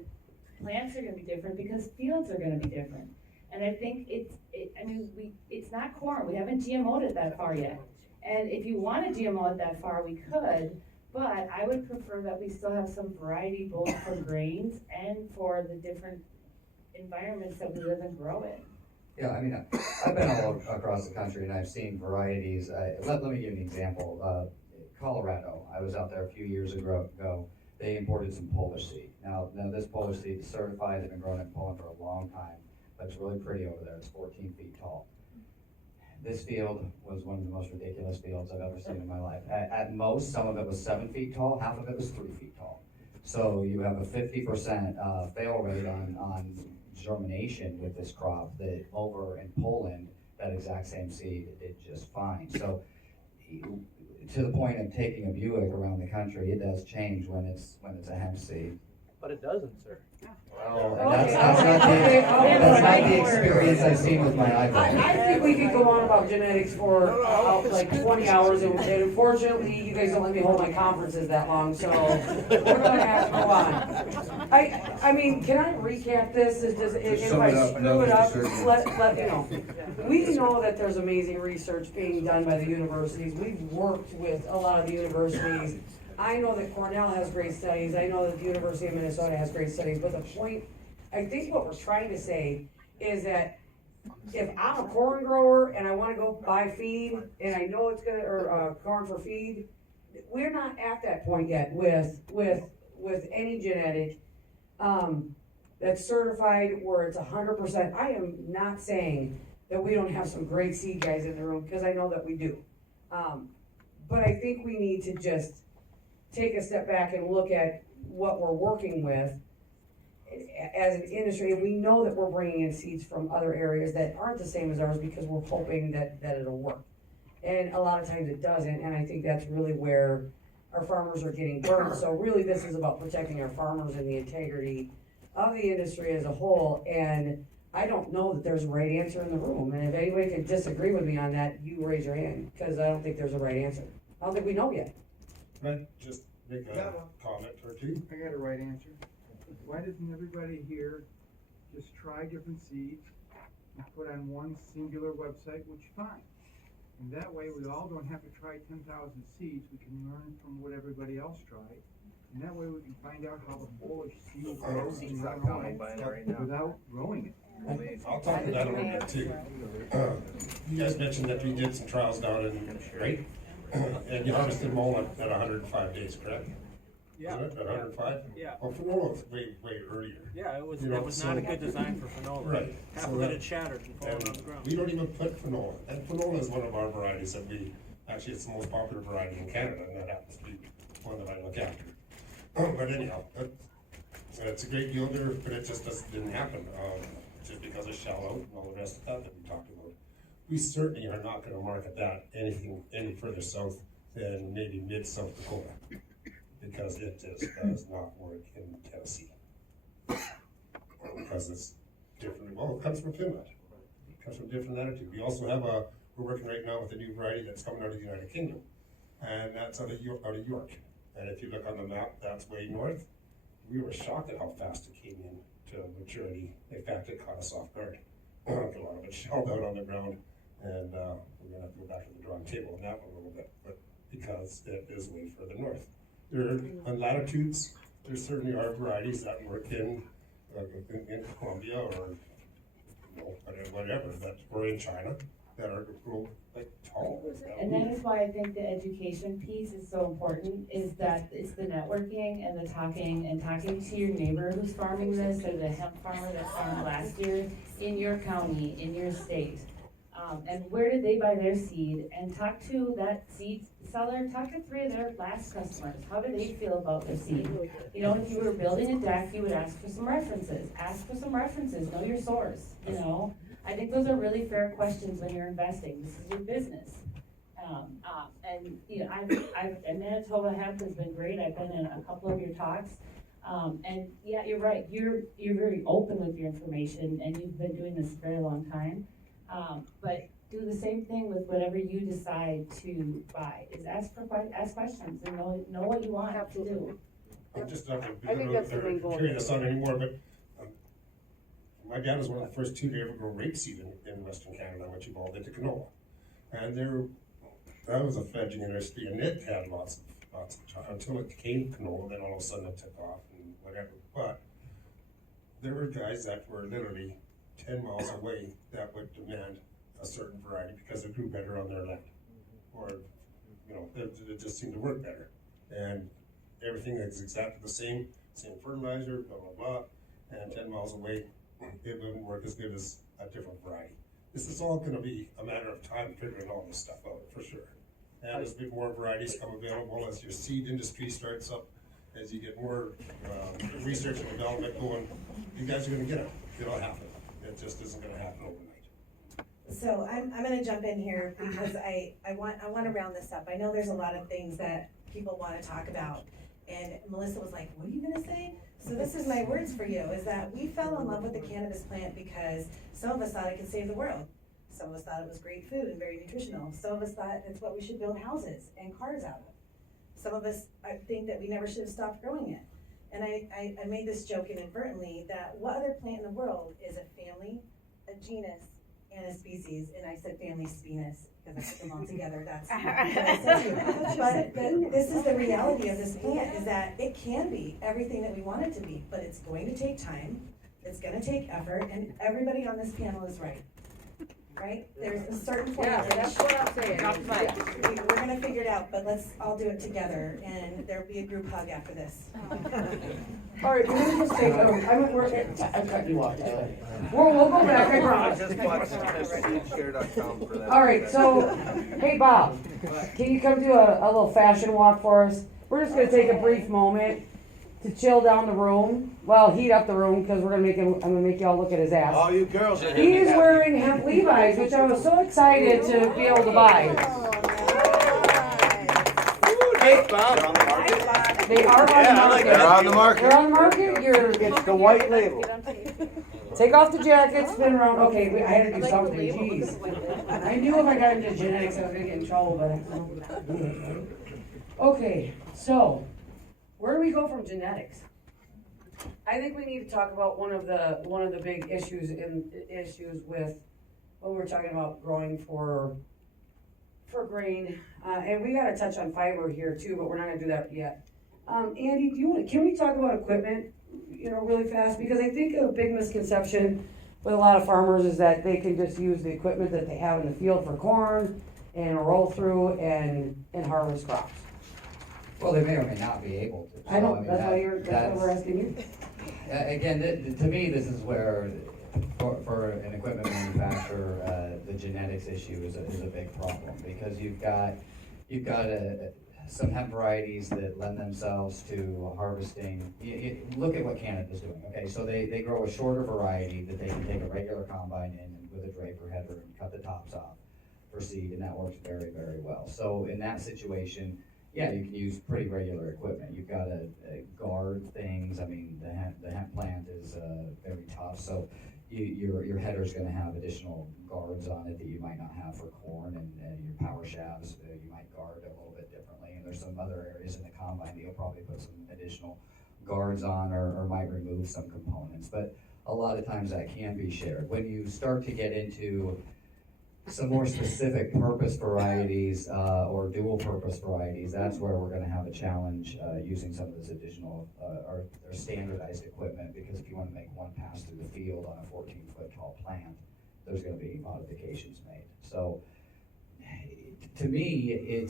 plants are gonna be different because fields are gonna be different. And I think it's not corn, we haven't GMO'd it that far yet. And if you wanna GMO it that far, we could, but I would prefer that we still have some variety both for grains and for the different environments that we live and grow in. Yeah, I mean, I've been all across the country and I've seen varieties. Let me give you an example. Colorado, I was out there a few years ago. They imported some Polish seed. Now this Polish seed is certified. They've been growing in Poland for a long time, but it's really pretty over there. It's 14 feet tall. This field was one of the most ridiculous fields I've ever seen in my life. At most, some of it was 7 feet tall, half of it was 3 feet tall. So you have a 50% fail rate on germination with this crop that over in Poland, that exact same seed did just fine. So to the point of taking a Buick around the country, it does change when it's a hemp seed. But it doesn't, sir. Well, that's not the experience I've seen with my iPhone. I think we could go on about genetics for like 20 hours, and unfortunately, you guys don't let me hold my conferences that long, so we're gonna have to go on. I mean, can I recap this? If I screw it up, let me know. We know that there's amazing research being done by the universities. We've worked with a lot of the universities. I know that Cornell has great studies, I know that the University of Minnesota has great studies, but the point, I think what we're trying to say is that if I'm a corn grower and I wanna go buy feed, and I know it's corn for feed, we're not at that point yet with any genetic, that's certified where it's 100%. I am not saying that we don't have some great seed guys in the room, because I know that we do. But I think we need to just take a step back and look at what we're working with as an industry. And we know that we're bringing in seeds from other areas that aren't the same as ours because we're hoping that it'll work. And a lot of times it doesn't, and I think that's really where our farmers are getting burned. So really this is about protecting our farmers and the integrity of the industry as a whole. And I don't know that there's a right answer in the room. And if anybody can disagree with me on that, you raise your hand, because I don't think there's a right answer. I don't think we know yet. Can I just make a comment or two? I got a right answer. Why doesn't everybody here just try different seeds and put on one singular website, which is fine? And that way we all don't have to try 10,000 seeds. We can learn from what everybody else tried. And that way we can find out how the Polish seed grows in Illinois without growing it. I'll talk to that a little bit too. You guys mentioned that we did some trials down in, right? And you harvested them all at 105 days, correct? Yeah. At 105? Yeah. Well, Fanola was way earlier. Yeah, it was So- not a good design for Fanola. Right. Half So of it that- had shattered and fallen on the ground. We don't even put Fanola, and Fanola is one of our varieties that actually it's the most popular variety in Canada, and that happens to be one that I look after. But anyhow, it's a great yielder, but it just didn't happen, just because of shallow and all the rest of that we talked about. We certainly are not gonna market that any further south than maybe mid-South Dakota, because it just does not work in Tennessee. Because it's different, well, it comes from Finland, it comes from a different latitude. We also have we're working right now with a new variety that's coming out of the United Kingdom, and that's out of York. And if you look on the map, that's way north. We were shocked at how fast it came in to maturity. In fact, it caught us off guard. A lot of it shelled out on the ground, and we're gonna have to go back to the drawing table on that one a little bit, but because it is way further north. On latitudes, there certainly are varieties that work in Colombia or whatever, or in China, that are grown like tall. And that is why I think the education piece is so important, is that it's the networking and the talking to your neighbor who's farming this, or the hemp farmer that farmed last year in your county, in your state. And where did they buy their seed? And talk to that seed seller, talk to 3 of their last customers. How do they feel about their seed? You know, if you were building a deck, you would ask for some references. Ask for some references, know your source, you know? I think those are really fair questions when you're investing. This is your business. And, you know, and Manitoba Hemp has been great. I've been in a couple of your talks. And yeah, you're right. You're very open with your information, and you've been doing this a very long time. But do the same thing with whatever you decide to buy. Is ask questions and know what you want to do. I'm just not I think that's the main goal. carrying this on anymore, but my dad was one of the first 2 to ever grow rapeseed in Western Canada, which evolved into canola. And that was a fledgling industry, and it had lots of time until it became canola. Then all of a sudden it took off and whatever. But there were guys that were literally 10 miles away that would demand a certain variety because it grew better on their land, or you know, it just seemed to work better. And everything is exactly the same fertilizer, blah blah blah. And 10 miles away, it wouldn't work as good as a different variety. This is all going to be a matter of time figuring all this stuff out for sure. And as more varieties come available, as your seed industry starts up, as you get more research and development going, you guys are going to get it. It'll happen. It just isn't going to happen overnight. So I'm gonna jump in here because I want to round this up. I know there's a lot of things that people want to talk about, and Melissa was like, what are you gonna say? So this is my words for you, is that we fell in love with the cannabis plant because some of us thought it could save the world. Some of us thought it was great food and very nutritional. Some of us thought it's what we should build houses and cars out of. Some of us think that we never should have stopped growing it. And I made this joke inadvertently that what other plant in the world is a family, a genus, and a species, and I said family species because I put them all together. That's what I said to you. But this is the reality of this plant, is that it can be everything that we want it to be, but it's going to take time, it's going to take effort, and everybody on this panel is right. Right? There's a certain point. Yeah, that's what I'm saying. We're gonna figure it out, but let's all do it together, and there'll be a group hug after this. All right, we're gonna just take, I'm cutting you off. We'll go back, I promise. Just watch seedshare.com for that. All right, so, hey Bob, can you come do a little fashion walk for us? We're just gonna take a brief moment to chill down the room. Well, heat up the room, because I'm gonna make y'all look at his ass. All you girls are He is wearing hemp Levi's, which I was so excited to be able to buy. Hey, Bob. They're on the market. They are on the market. They're on the market. They're on the market? It's the white label. Take off the jacket, spin around. Okay, I had to do something, jeez. I knew if I got into genetics I was gonna get in trouble, but. Okay, so, where do we go from genetics? I think we need to talk about one of the big issues with when we're talking about growing for grain, and we gotta touch on fiber here too, but we're not gonna do that yet. Andy, can we talk about equipment, really fast? Because I think a big misconception with a lot of farmers is that they can just use the equipment that they have in the field for corn and roll through and harvest crops. Well, they may or may not be able to. I know, that's why we're asking you. Again, to me, this is where, for an equipment manufacturer, the genetics issue is a big problem, because you've got some hemp varieties that lend themselves to harvesting. Look at what Canada's doing. Okay, so they grow a shorter variety that they can take a regular combine in with a draper header and cut the tops off for seed, and that works very, very well. So in that situation, yeah, you can use pretty regular equipment. You've got to guard things. I mean, the hemp plant is very tough, so your header's going to have additional guards on it that you might not have for corn, and your power shafts you might guard a little bit differently. And there's some other areas in the combine that you'll probably put some additional guards on, or might remove some components. But a lot of times that can be shared. When you start to get into some more specific purpose varieties or dual purpose varieties, that's where we're going to have a challenge using some of this additional or standardized equipment, because if you want to make one pass through the field on a 14-foot tall plant, there's going to be modifications made. So to me,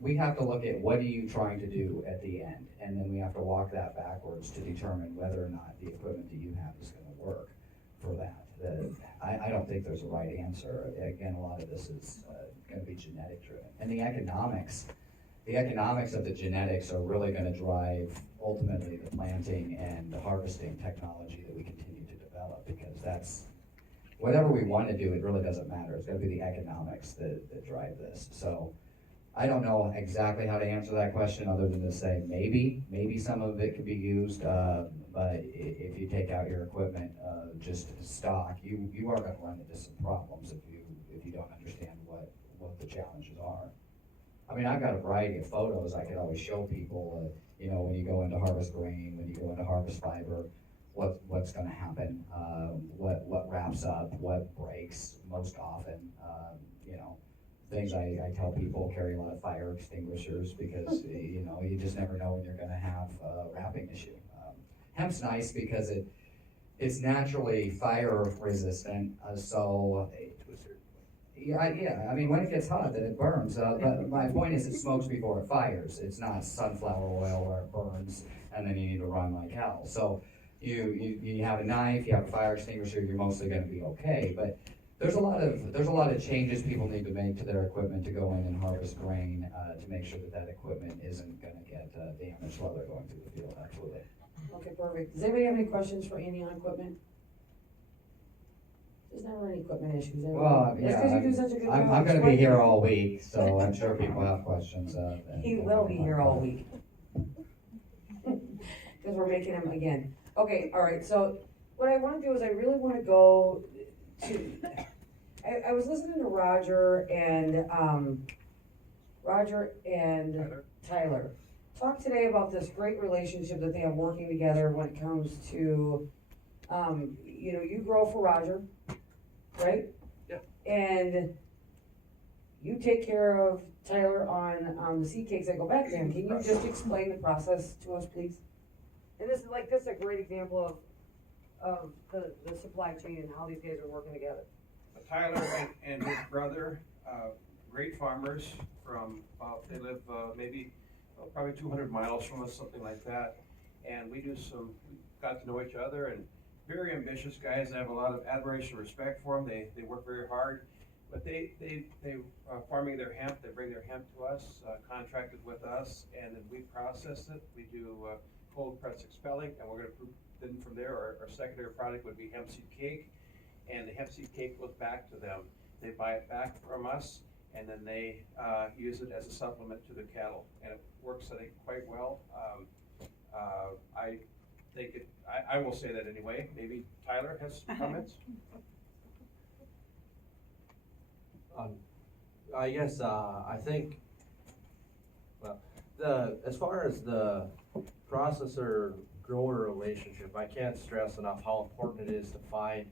we have to look at what are you trying to do at the end, and then we have to walk that backwards to determine whether or not the equipment that you have is going to work for that. I don't think there's a right answer. Again, a lot of this is gonna be genetic driven. And the economics of the genetics are really gonna drive ultimately the planting and the harvesting technology that we continue to develop, because that's, whatever we want to do, it really doesn't matter. It's gonna be the economics that drive this. So I don't know exactly how to answer that question other than to say maybe some of it could be used, but if you take out your equipment, just stock, you are gonna run into some problems if you don't understand what the challenges are. I mean, I've got a variety of photos I could always show people, when you go into harvest grain, when you go into harvest fiber, what's gonna happen, what wraps up, what breaks most often, things I tell people, carry a lot of fire extinguishers, because, you just never know when you're gonna have a wrapping issue. Hemp's nice because it's naturally fire resistant, so, yeah, I mean, when it gets hot, then it burns, but my point is it smokes before it fires. It's not sunflower oil where it burns and then you need to run like hell. So you have a knife, you have a fire extinguisher, you're mostly gonna be okay, but there's a lot of changes people need to make to their equipment to go in and harvest grain, to make sure that equipment isn't gonna get damaged while they're going through the field, absolutely. Okay, perfect. Does anybody have any questions for Andy on equipment? There's never any equipment issues. Well, That's yeah, 'cause you do such a good job. I'm gonna be here all week, so I'm sure people have questions. He will be here all week. Because we're making him again. Okay, all right, so what I wanna do is I really wanna go to, I was listening to Roger and Tyler talk today about this great relationship that they have working together when it comes to, you grow for Roger, right? Yeah. And you take care of Tyler on the seed cakes that go back to him. Can you just explain the process to us, please? And this is a great example of the supply chain and how these guys are working together. Tyler and his brother, great farmers from they live probably 200 miles from us, something like that. And we got to know each other, and very ambitious guys. I have a lot of admiration and respect for them. They work very hard, but they farming their hemp. They bring their hemp to us, contracted with us, and then we process it. We do cold press expelling, and we're going to then from there our secondary product would be hemp seed cake, and the hemp seed cake goes back to them. They buy it back from us, and then they use it as a supplement to the cattle, and it works, I think, quite well. I will say that anyway. Maybe Tyler has some comments? I guess, I think, well, as far as the processor-grower relationship, I can't stress enough how important it is to find,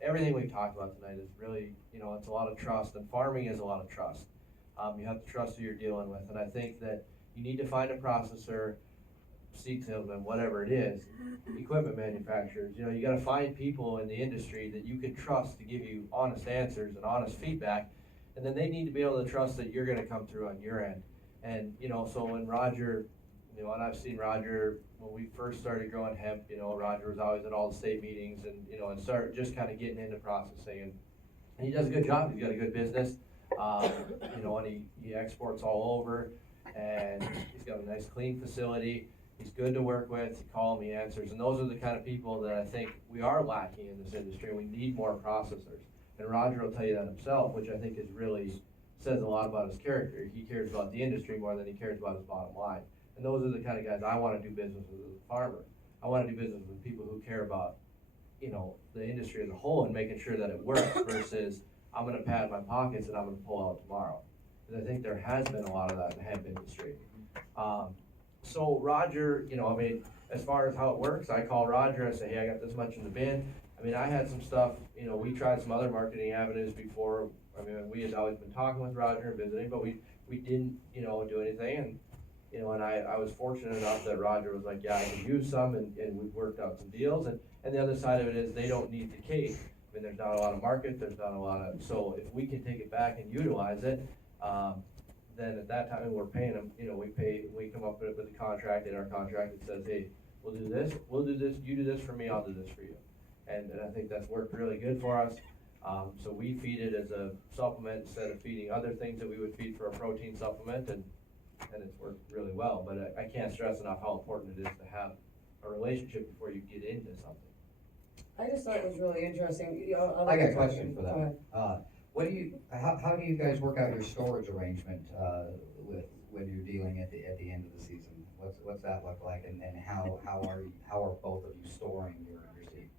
everything we've talked about tonight is really, it's a lot of trust, and farming is a lot of trust. You have to trust who you're dealing with, and I think that you need to find a processor, seed salesman, whatever it is, equipment manufacturers. You gotta find people in the industry that you can trust to give you honest answers and honest feedback, and then they need to be able to trust that you're gonna come through on your end. And, so when Roger, and I've seen Roger, when we first started growing hemp, Roger was always at all the state meetings and, and started just kind of getting into processing, and he does a good job. He's got a good business, and he exports all over, and he's got a nice clean facility. He's good to work with. You call him, he answers, and those are the kind of people that I think we are lacking in this industry. We need more processors, and Roger will tell you that himself, which I think is really says a lot about his character. He cares about the industry more than he cares about his bottom line. And those are the kind of guys I want to do business with as a farmer. I want to do business with people who care about, the industry as a whole and making sure that it works versus I'm going to pad my pockets and I'm going to pull out tomorrow. Because I think there has been a lot of that in the hemp industry. So Roger, as far as how it works, I call Roger, I say, hey, I got this much in the bin. I had some stuff, we tried some other marketing avenues before. We had always been talking with Roger and visiting, but we didn't, do anything. And I was fortunate enough that Roger was like, yeah, I can use some, and we've worked out some deals. And the other side of it is they don't need the cake. There's not a lot of market, there's not a lot of, so if we can take it back and utilize it, then at that time we're paying them, we come up with a contract, in our contract it says, hey, we'll do this, you do this for me, I'll do this for you. and I think that's worked really good for us. So we feed it as a supplement instead of feeding other things that we would feed for a protein supplement, and it's worked really well. But I can't stress enough how important it is to have a relationship before you get into something. I just thought it was really interesting. You know, I got a question for that. How do you guys work out your storage arrangement, when you're dealing at the end of the season? What's that look like, and how are both of you storing your seed?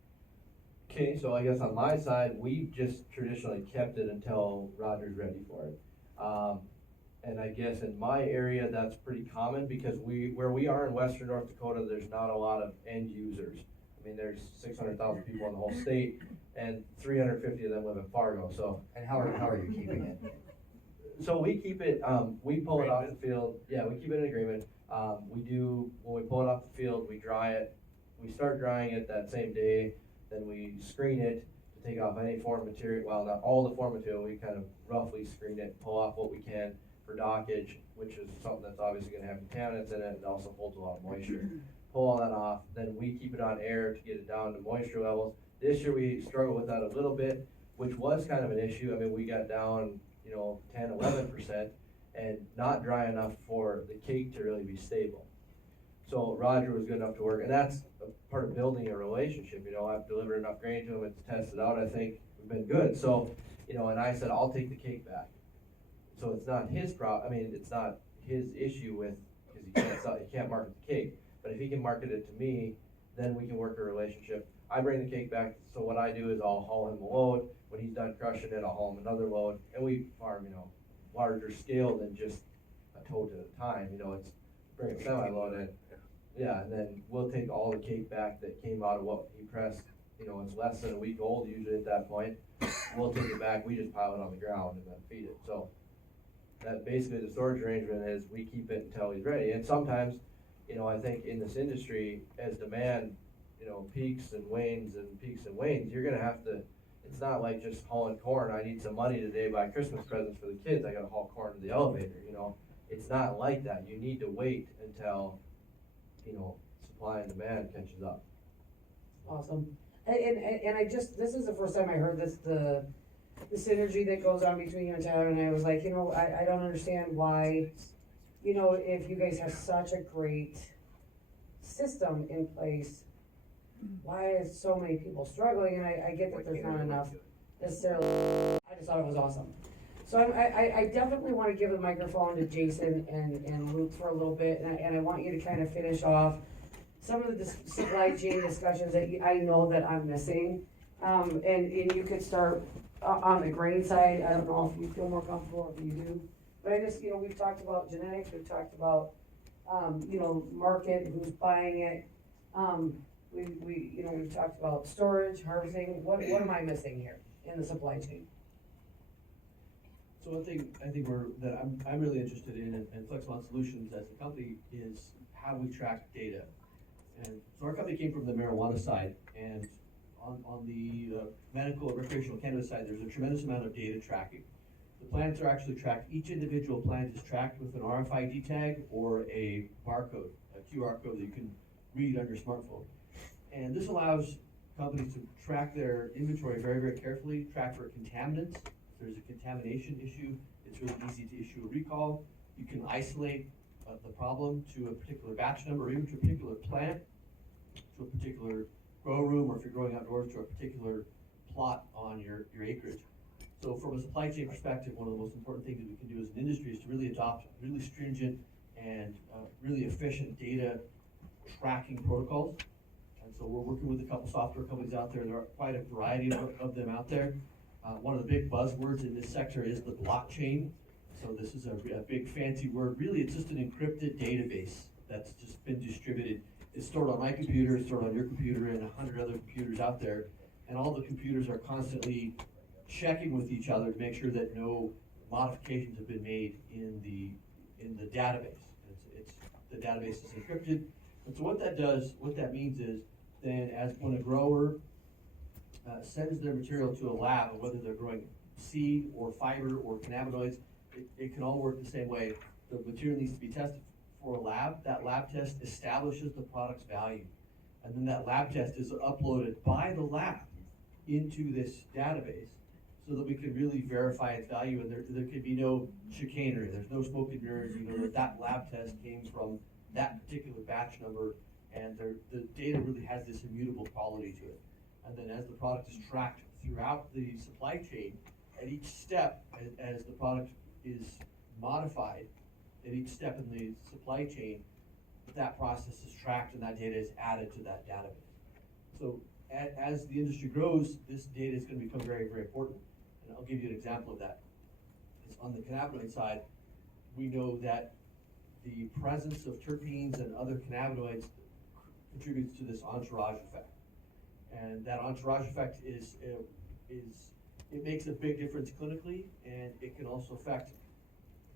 Okay, so I guess on my side, we've just traditionally kept it until Roger's ready for it. And I guess in my area, that's pretty common because where we are in western North Dakota, there's not a lot of end users. I mean, there's 600,000 people in the whole state, and 350 of them live in Fargo, so. And how are you keeping it? So we keep it, we pull it off the field, yeah, we keep it in agreement. When we pull it off the field, we dry it. We start drying it that same day, then we screen it to take off any foreign material, well, not all the foreign material, we kind of roughly screen it, pull off what we can for dockage, which is something that's obviously gonna have contaminants in it, and also holds a lot of moisture. Pull all that off, then we keep it on air to get it down to moisture levels. This year we struggled with that a little bit, which was kind of an issue. I mean, we got down, 10, 11%, and not dry enough for the cake to really be stable. So Roger was good enough to work, and that's a part of building a relationship. I've delivered enough grain to him, it's tested out, I think we've been good. So, and I said, I'll take the cake back. So it's not his it's not his issue with, because he can't market the cake. But if he can market it to me, then we can work a relationship. I bring the cake back, so what I do is I'll haul him a load. When he's done crushing it, I'll haul him another load. And we farm, larger scale than just a tote at a time. It's bring a semi-load in. Yeah, and then we'll take all the cake back that came out of what he pressed. It's less than a week old usually at that point. We'll take it back, we just pile it on the ground and then feed it. So that basically the storage arrangement is we keep it until he's ready. And sometimes, I think in this industry, as demand, peaks and wanes, you're gonna have to, it's not like just hauling corn, I need some money today to buy Christmas presents for the kids, I gotta haul corn to the elevator, It's not like that. You need to wait until, supply and demand catches up. Awesome. And I just, this is the first time I heard this, the synergy that goes on between you and Tyler, and I was like, I don't understand why, if you guys have such a great system in place, why is so many people struggling? And I get that there's not enough necessarily. I just thought it was awesome. So I definitely want to give the microphone to Jason and Luke for a little bit, and I want you to kind of finish off some of the supply chain discussions that I know that I'm missing. And you could start on the grain side. I don't know if you feel more comfortable, if you do. But I just, we've talked about genetics, we've talked about, market, who's buying it. We've talked about storage, harvesting. What am I missing here in the supply chain? So one thing I think I'm really interested in, and Flexible on Solutions as a company, is how do we track data? And so our company came from the marijuana side, and on the medical and recreational cannabis side, there's a tremendous amount of data tracking. The plants are actually tracked, each individual plant is tracked with an RFID tag or a barcode, a QR code that you can read on your smartphone. And this allows companies to track their inventory very, very carefully, track for contaminants. If there's a contamination issue, it's really easy to issue a recall. You can isolate the problem to a particular batch number, or even to a particular plant, to a particular grow room, or if you're growing outdoors, to a particular plot on your acreage. So from a supply chain perspective, one of the most important things that we can do as an industry is to really adopt really stringent and really efficient data tracking protocols. And so we're working with a couple software companies out there. There are quite a variety of them out there. One of the big buzzwords in this sector is the blockchain. So this is a big fancy word. Really, it's just an encrypted database that's just been distributed. It's stored on my computer, it's stored on your computer, and 100 other computers out there. And all the computers are constantly checking with each other to make sure that no modifications have been made in the database. The database is encrypted. And so what that means is then when a grower sends their material to a lab, whether they're growing seed or fiber or cannabinoids, it can all work the same way. The material needs to be tested for a lab. That lab test establishes the product's value. And then that lab test is uploaded by the lab into this database so that we can really verify its value, and there can be no chicanery, there's no smoke and mirrors, you know, that lab test came from that particular batch number, and the data really has this immutable quality to it. And then as the product is tracked throughout the supply chain, at each step, as the product is modified, at each step in the supply chain, that process is tracked and that data is added to that database. So as the industry grows, this data is going to become very, very important. And I'll give you an example of that. It's on the cannabinoid side, we know that the presence of terpenes and other cannabinoids contributes to this entourage effect. And that entourage effect it makes a big difference clinically, and it can also affect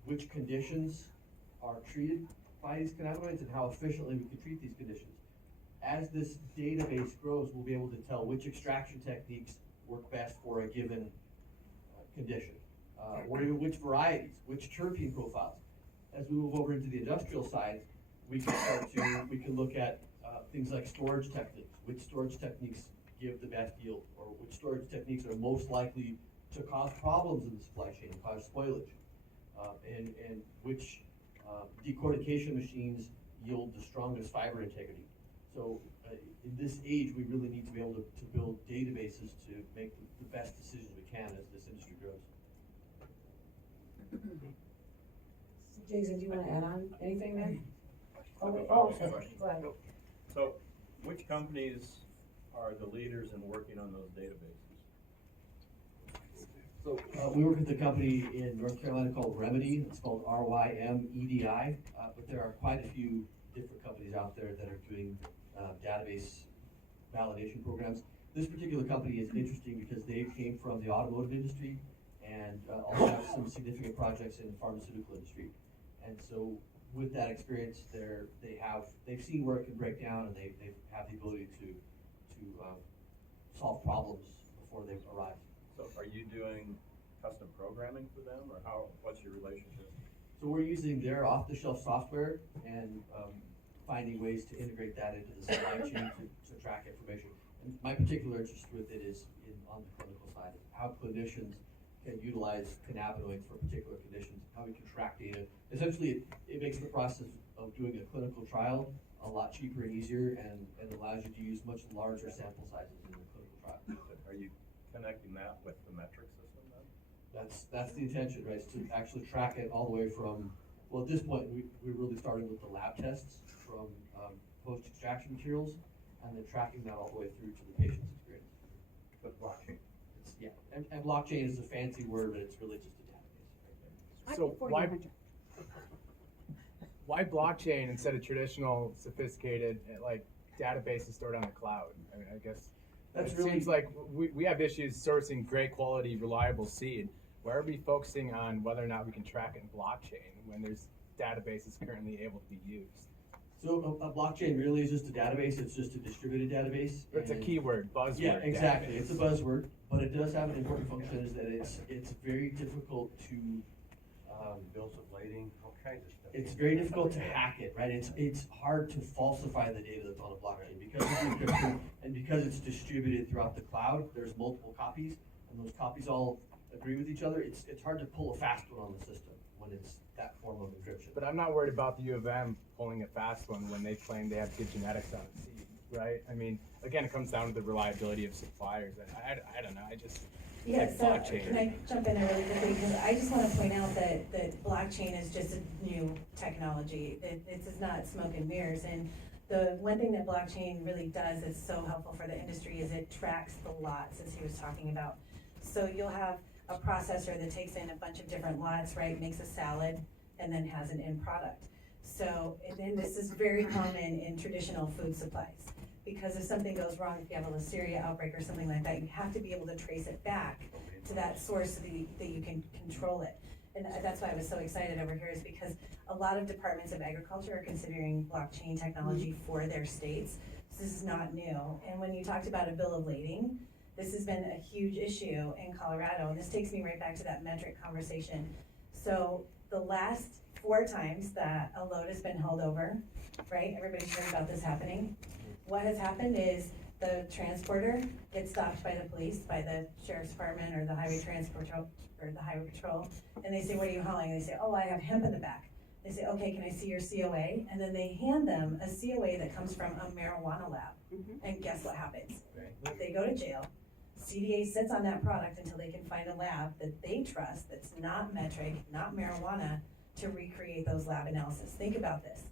which conditions are treated by these cannabinoids and how efficiently we can treat these conditions. As this database grows, we'll be able to tell which extraction techniques work best for a given condition, or even which varieties, which terpene profiles. As we move over into the industrial side, we can look at things like storage techniques. Which storage techniques give the best yield, or which storage techniques are most likely to cause problems in the supply chain, cause spoilage, and which decortication machines yield the strongest fiber integrity. So in this age, we really need to be able to build databases to make the best decisions we can as this industry grows. Jason, do you want to add on anything there? Okay. Go ahead. So, which companies are the leaders in working on those databases? So we work with a company in North Carolina called Remedy. It's called RYMEDI, but there are quite a few different companies out there that are doing database validation programs. This particular company is interesting because they came from the automotive industry and also have some significant projects in the pharmaceutical industry. And so with that experience, they've seen where it can break down, and they have the ability to solve problems before they've arrived. So are you doing custom programming for them, or what's your relationship? So we're using their off-the-shelf software and finding ways to integrate that into the supply chain to track information. And my particular interest with it is on the clinical side, how clinicians can utilize cannabinoids for particular conditions, how we can track data. Essentially, it makes the process of doing a clinical trial a lot cheaper and easier, and allows you to use much larger sample sizes in the clinical trial. Are you connecting that with the metric system then? That's the intention, right? Is to actually track it all the way from, well, at this point, we're really starting with the lab tests from post-extraction materials, and then tracking that all the way through to the patient's experience. With blockchain. Yeah, and blockchain is a fancy word, but it's really just a database right there. So why blockchain instead of traditional sophisticated like databases stored on the cloud? I mean, I guess it seems like we have issues sourcing great quality, reliable seed. Why are we focusing on whether or not we can track it in blockchain when there's databases currently able to be used? So a blockchain really is just a database. It's just a distributed database. It's a keyword, buzzword. Yeah, exactly. Database. It's a buzzword, but it does have an important function, is that it's very difficult to Bills of lading, all kinds of stuff. It's very difficult to hack it, right? It's hard to falsify the data that's on a blockchain because it's encrypted and because it's distributed throughout the cloud. There's multiple copies, and those copies all agree with each other. It's hard to pull a fast one on the system when it's that form of encryption. But I'm not worried about the U of M pulling a fast one when they claim they have good genetics on the seed, right? I mean, again, it comes down to the reliability of suppliers. I don't know. I just Yeah, like so blockchain. can I jump in there really quickly, because I just want to point out that blockchain is just a new technology. This is not smoke and mirrors, and the one thing that blockchain really does that's so helpful for the industry is it tracks the lots, as he was talking about. So you'll have a processor that takes in a bunch of different lots, right, makes a salad, and then has an end product. So, and then this is very common in traditional food supplies. Because if something goes wrong, if you have a Listeria outbreak or something like that, you have to be able to trace it back to that source so that you can control it. And that's why I was so excited over here, is because a lot of departments of agriculture are considering blockchain technology for their states. So this is not new. And when you talked about a bill of lading, this has been a huge issue in Colorado. And this takes me right back to that metric conversation. So the last 4 times that a load has been held over, right? Everybody's heard about this happening. what has happened is the transporter gets stopped by the police, by the sheriff's department or the highway patrol, and they say, what are you hauling? And they say, oh, I have hemp in the back. They say, okay, can I see your COA? And then they hand them a COA that comes from a marijuana lab. And guess what happens? They go to jail. CDA sits on that product until they can find a lab that they trust, that's not metric, not marijuana, to recreate those lab analysis. Think about this.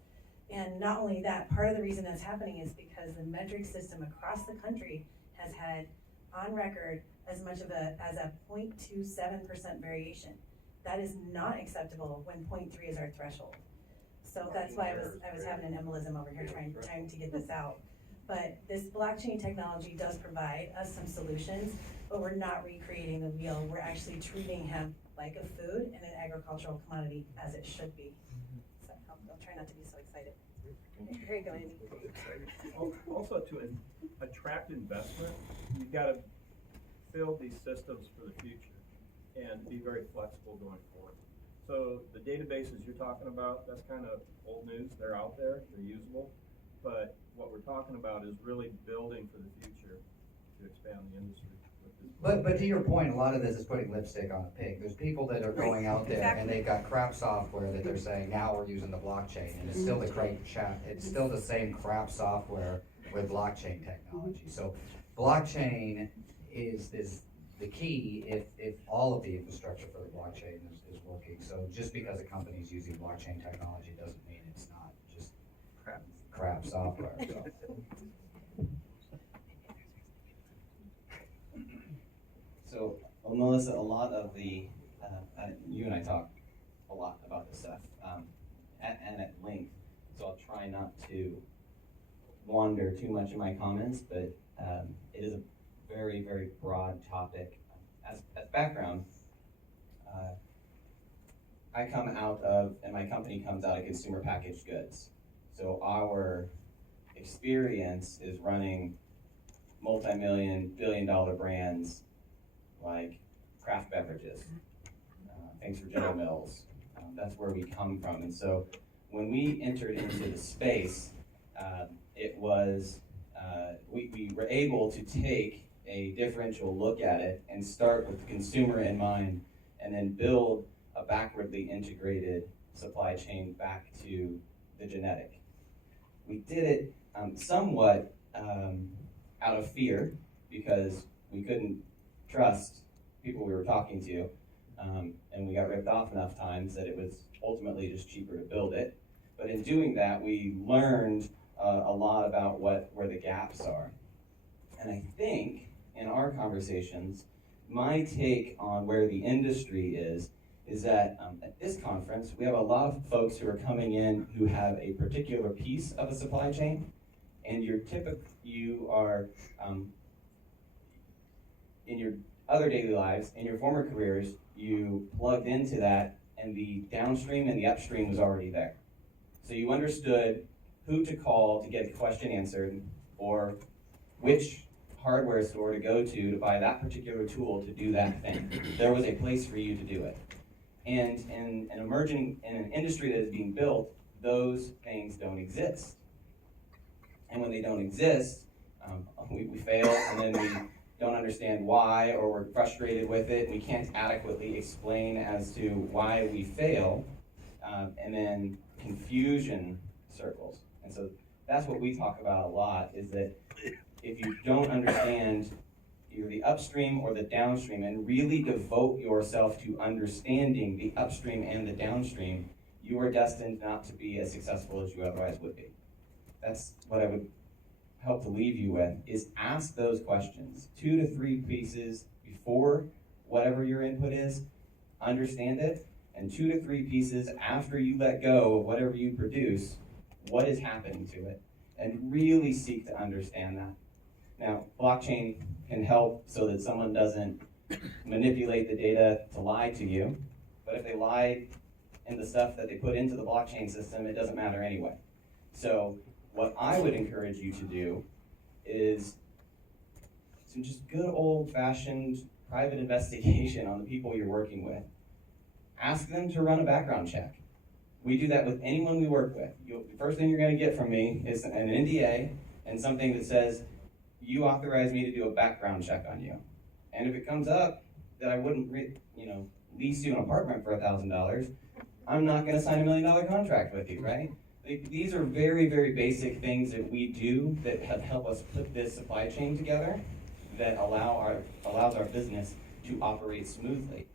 And not only that, part of the reason that's happening is because the metric system across the country has had on record as much of as a 0.27% variation. That is not acceptable when 0.3 is our threshold. So that's why I was having an embolism over here trying to get this out. But this blockchain technology does provide us some solutions, but we're not recreating the wheel. We're actually treating hemp like a food and an agricultural commodity as it should be. So I'll try not to be so excited. Here you go, Andy. Also, to attract investment, you've got to build these systems for the future and be very flexible going forward. So the databases you're talking about, that's kind of old news. They're out there, they're usable, but what we're talking about is really building for the future to expand the industry. But to your point, a lot of this is putting lipstick on a pig. There's people that are going out there and they've got crap software that they're saying, now we're using the blockchain, and it's still it's still the same crap software with blockchain technology. So blockchain is the key if all of the infrastructure for the blockchain is working. So just because a company's using blockchain technology doesn't mean it's not just crap software. So, well, Melissa, a lot of the, you and I talk a lot about this stuff, and at length, so I'll try not to wander too much in my comments, but it is a very, very broad topic. As background, I come out of, and my company comes out of consumer packaged goods. So our experience is running multi-million, billion-dollar brands like craft beverages, things for General Mills. That's where we come from. And so when we entered into the space, it was, we were able to take a differential look at it and start with the consumer in mind and then build a backwardly integrated supply chain back to the genetic. We did it somewhat out of fear because we couldn't trust people we were talking to, and we got ripped off enough times that it was ultimately just cheaper to build it. But in doing that, we learned a lot about where the gaps are. And I think in our conversations, my take on where the industry is that at this conference, we have a lot of folks who are coming in who have a particular piece of a supply chain, and you are in your other daily lives, in your former careers, you plugged into that, and the downstream and the upstream was already there. So you understood who to call to get the question answered, or which hardware store to go to buy that particular tool to do that thing. There was a place for you to do it. And in an industry that is being built, those things don't exist. And when they don't exist, we fail, and then we don't understand why, or we're frustrated with it, and we can't adequately explain as to why we fail, and then confusion circles. And so that's what we talk about a lot, is that if you don't understand either the upstream or the downstream and really devote yourself to understanding the upstream and the downstream, you are destined not to be as successful as you otherwise would be. That's what I would help to leave you with, is ask those questions. 2 to 3 pieces before whatever your input is, understand it, and 2 to 3 pieces after you let go of whatever you produce, what is happening to it, and really seek to understand that. Now, blockchain can help so that someone doesn't manipulate the data to lie to you, but if they lie in the stuff that they put into the blockchain system, it doesn't matter anyway. So what I would encourage you to do is some just good old-fashioned private investigation on the people you're working with. Ask them to run a background check. We do that with anyone we work with. The first thing you're going to get from me is an NDA and something that says, you authorize me to do a background check on you. And if it comes up that I wouldn't, lease you an apartment for $1,000, I'm not gonna sign $1 million contract with you, right? Like, these are very, very basic things that we do that help us put this supply chain together that allows our business to operate smoothly.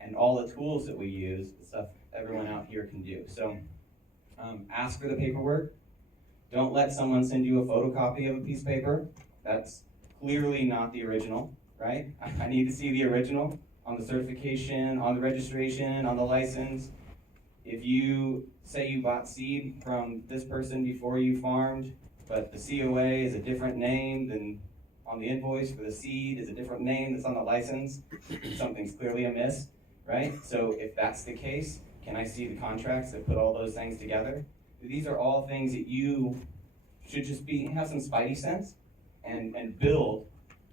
And all the tools that we use, the stuff everyone out here can do. So ask for the paperwork. Don't let someone send you a photocopy of a piece of paper. That's clearly not the original, right? I need to see the original on the certification, on the registration, on the license. If you say you bought seed from this person before you farmed, but the COA is a different name than on the invoice for the seed is a different name that's on the license, something's clearly amiss, right? So if that's the case, can I see the contracts that put all those things together? These are all things that you should just have some spidey sense and build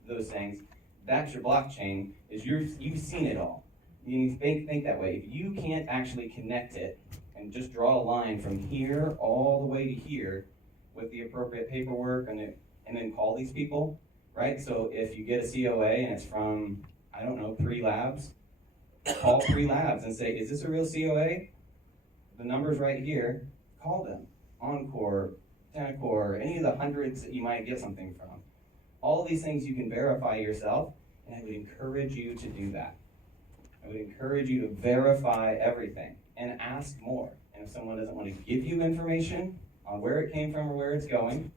those things. That's your blockchain, is you've seen it all. You think that way. If you can't actually connect it and just draw a line from here all the way to here with the appropriate paperwork and then call these people, right? So if you get a COA and it's from, I don't know, pre-labs, call pre-labs and say, is this a real COA? The number's right here. Call them. Encore, Tenacor, any of the hundreds that you might get something from. All of these things you can verify yourself, and I would encourage you to do that. I would encourage you to verify everything and ask more. And if someone doesn't want to give you information on where it came from or where it's going,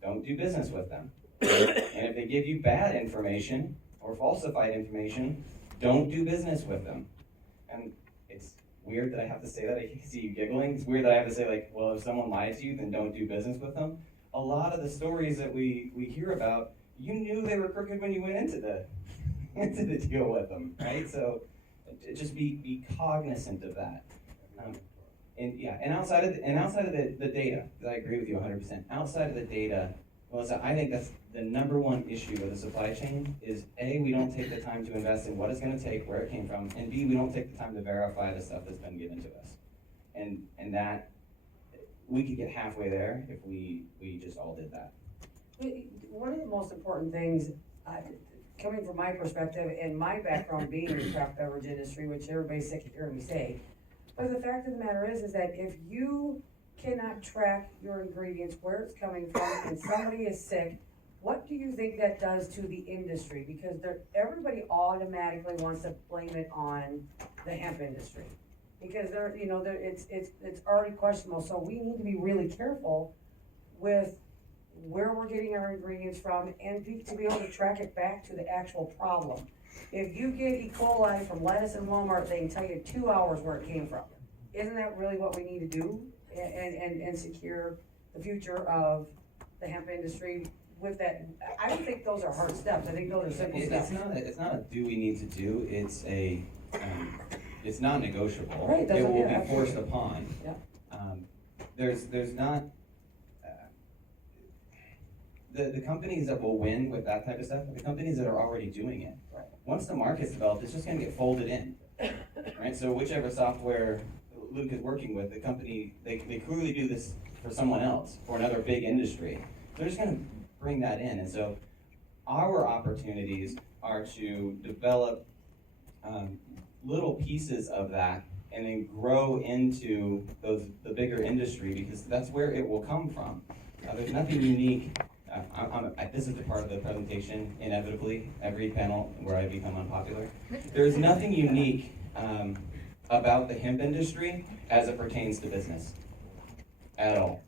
don't do business with them. And if they give you bad information or falsified information, don't do business with them. And it's weird that I have to say that. I see you giggling. It's weird that I have to say, like, well, if someone lies to you, then don't do business with them. A lot of the stories that we hear about, you knew they were crooked when you went into the deal with them, right? So just be cognizant of that. And outside of the data, I agree with you 100%. Outside of the data, Melissa, I think that's the number one issue with the supply chain is A, we don't take the time to invest in what it's going to take, where it came from, and B, we don't take the time to verify the stuff that's been given to us. And that we could get halfway there if we just all did that. One of the most important things, coming from my perspective and my background being in the craft beverage industry, which everybody's sick of hearing me say, but the fact of the matter is that if you cannot track your ingredients, where it's coming from, and somebody is sick, what do you think that does to the industry? Because everybody automatically wants to blame it on the hemp industry. Because it's already questionable. So we need to be really careful with where we're getting our ingredients from and to be able to track it back to the actual problem. If you get E. coli from lettuce in Walmart, they can tell you 2 hours where it came from. Isn't that really what we need to do and secure the future of the hemp industry with that? I don't think those are hard steps. I think those are simple steps. It's not a do we need to do, it's not negotiable. Right, it will be forced upon. Yeah. There's not, the companies that will win with that type of stuff are the companies that are already doing it. Right. Once the market's developed, it's just gonna get folded in, right? So whichever software Luke is working with, the company, they clearly do this for someone else, for another big industry. They're just gonna bring that in. And so our opportunities are to develop little pieces of that and then grow into the bigger industry, because that's where it will come from. There's nothing unique. This is the part of the presentation, inevitably, every panel where I become unpopular. There's nothing unique about the hemp industry as it pertains to business at all.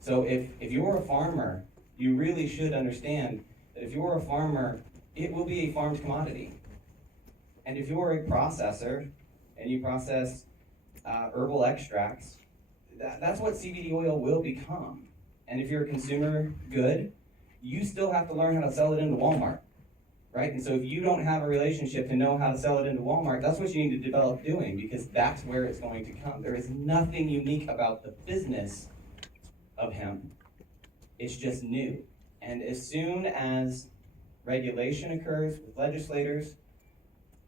So if you're a farmer, you really should understand that if you're a farmer, it will be a farmed commodity. And if you're a processor and you process herbal extracts, that's what CBD oil will become. And if you're a consumer good, you still have to learn how to sell it into Walmart, right? And so if you don't have a relationship to know how to sell it into Walmart, that's what you need to develop doing, because that's where it's going to come. There is nothing unique about the business of hemp. It's just new. And as soon as regulation occurs with legislators,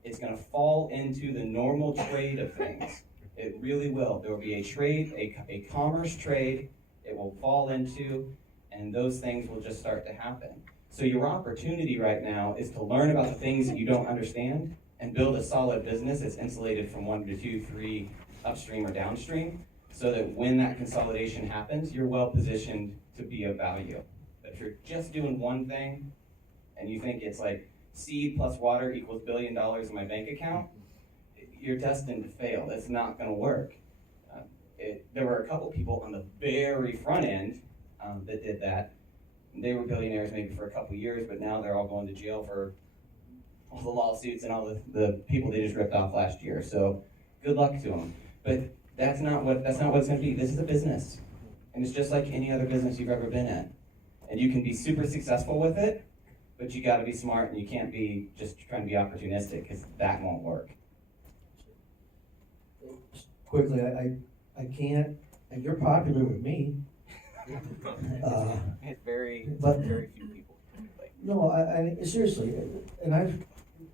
it's going to fall into the normal trade of things. It really will. There will be a trade, a commerce trade. It will fall into, and those things will just start to happen. So your opportunity right now is to learn about the things that you don't understand and build a solid business that's insulated from 1 to 2, 3 upstream or downstream, so that when that consolidation happens, you're well positioned to be of value. But if you're just doing one thing and you think it's like seed plus water equals $1 billion in my bank account, you're destined to fail. It's not going to work. There were a couple people on the very front end that did that. They were billionaires maybe for a couple years, but now they're all going to jail for all the lawsuits and all the people they just ripped off last year. So good luck to them. But that's not what it's going to be. This is a business, and it's just like any other business you've ever been in. And you can be super successful with it, but you got to be smart, and you can't be just trying to be opportunistic, because that won't work. Quickly, I can't, and you're popular with me. Very few people. No, I seriously, and I've,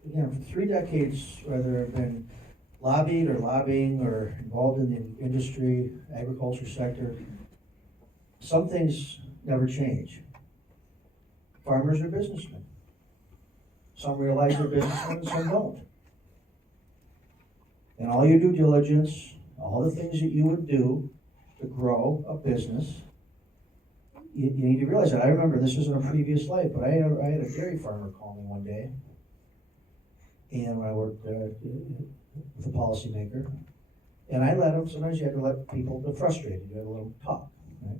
again, for 3 decades, whether I've been lobbied or lobbying or involved in the industry, agriculture sector, some things never change. Farmers are businessmen. Some realize they're businessmen and some don't. And all your due diligence, all the things that you would do to grow a business, you need to realize that. I remember, this was in a previous life, but I had a dairy farmer call me one day, and when I worked with a policymaker, and I let them, sometimes you had to let people, they're frustrated, you had to let them talk, right?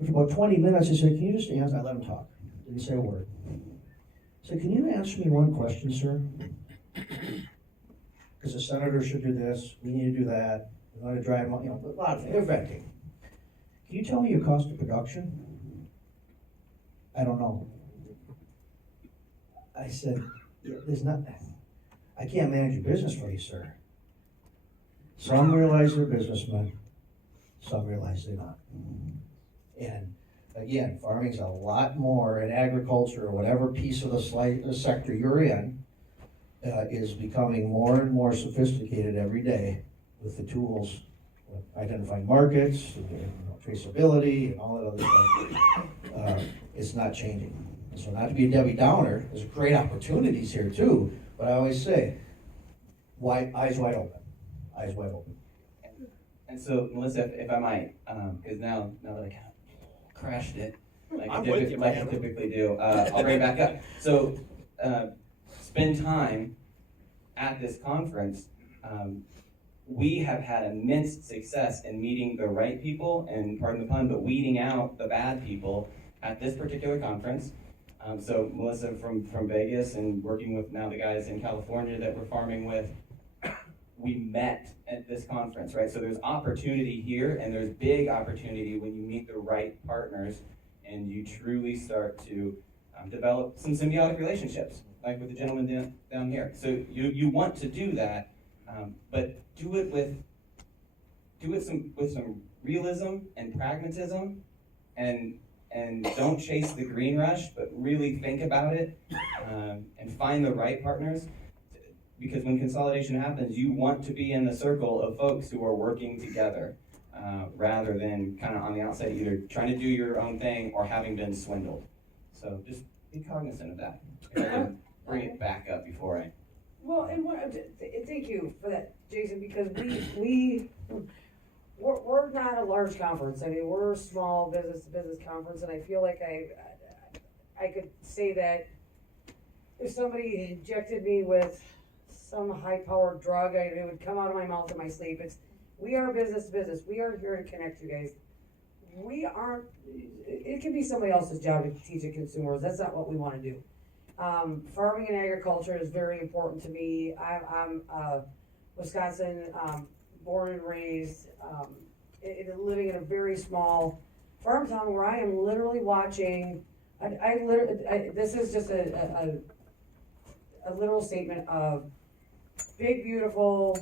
After about 20 minutes, I said, can you just answer? I let him talk, didn't say a word. I said, can you answer me one question, sir? Because the senator should do this, we need to do that, we want to drive, a lot of things, they're venting. Can you tell me your cost of production? I don't know. I said, there's nothing. I can't manage your business for you, sir. Some realize they're businessmen, some realize they're not. And again, farming's a lot more, and agriculture, or whatever piece of the sector you're in, is becoming more and more sophisticated every day with the tools, identifying markets, traceability, and all that other stuff. It's not changing. So not to be a Debbie Downer, there's great opportunities here too, but I always say, eyes wide open, eyes wide open. And so, Melissa, if I might, because now that I kind of crashed it, like I typically do, I'll bring it back up. So, spend time at this conference. We have had immense success in meeting the right people, and pardon the pun, but weeding out the bad people at this particular conference. So Melissa from Vegas, and working with now the guys in California that we're farming with, we met at this conference, right? So there's opportunity here, and there's big opportunity when you meet the right partners and you truly start to develop some symbiotic relationships, like with the gentleman down here. So you want to do that, but do it with some realism and pragmatism, and don't chase the green rush, but really think about it, and find the right partners. Because when consolidation happens, you want to be in the circle of folks who are working together, rather than kind of on the outside, either trying to do your own thing or having been swindled. So just be cognizant of that. If I can bring it back up before I. Well, and thank you for that, Jason, because we're not a large conference. I mean, we're a small business conference, and I feel like I could say that if somebody injected me with some high-powered drug, it would come out of my mouth in my sleep. We are business to business. We are here to connect you guys. We aren't, it can be somebody else's job to teach the consumers. That's not what we want to do. Farming and agriculture is very important to me. I'm Wisconsin, born and raised, living in a very small farm town where I am literally watching, this is just a literal statement of big, beautiful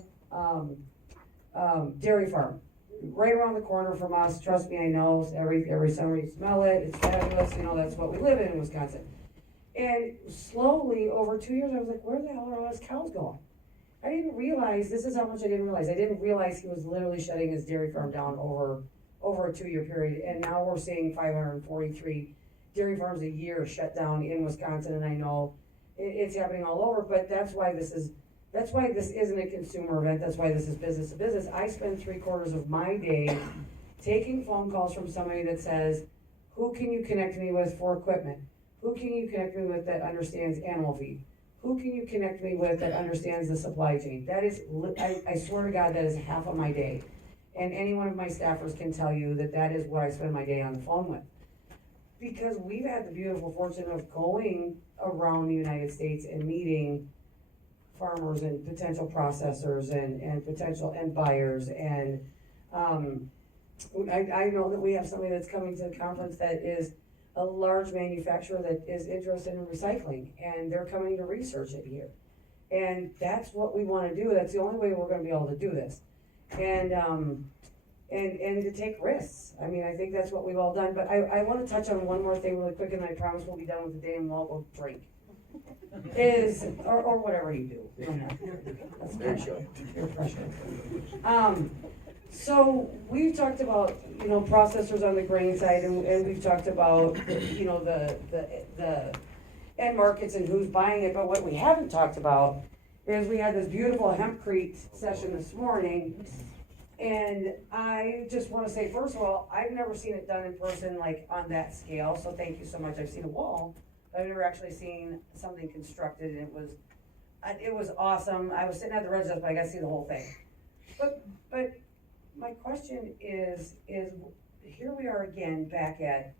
dairy farm right around the corner from us. Trust me, I know. Every summer you smell it. It's fabulous. That's what we live in Wisconsin. And slowly, over 2 years, I was like, where the hell are all those cows going? I didn't realize, this is how much I didn't realize. I didn't realize he was literally shutting his dairy farm down over over a 2-year period, and now we're seeing 543 dairy farms a year shut down in Wisconsin, and I know it's happening all over, but that's why this isn't a consumer event, that's why this is business to business. I spend 3/4 of my day taking phone calls from somebody that says, who can you connect me with for equipment? Who can you connect me with that understands animal feed? Who can you connect me with that understands the supply chain? That is, I swear to God, that is half of my day. And any one of my staffers can tell you that that is what I spend my day on the phone with. Because we've had the beautiful fortune of going around the United States and meeting farmers and potential processors and potential end buyers. And I know that we have somebody that's coming to the conference that is a large manufacturer that is interested in recycling, and they're coming to research it here. And that's what we want to do. That's the only way we're going to be able to do this. And to take risks. I mean, I think that's what we've all done. But I want to touch on one more thing really quick, and I promise we'll be done with the day and we'll go drink. Or whatever you do. That's peer pressure. So we've talked about, processors on the grain side, and we've talked about, the end markets and who's buying it. But what we haven't talked about is we had this beautiful hempcrete session this morning. And I just want to say, first of all, I've never seen it done in person, like on that scale. So thank you so much. I've seen a wall, but I've never actually seen something constructed, and it was awesome. I was sitting at the red desk, but I got to see the whole thing. But my question is here we are again back at,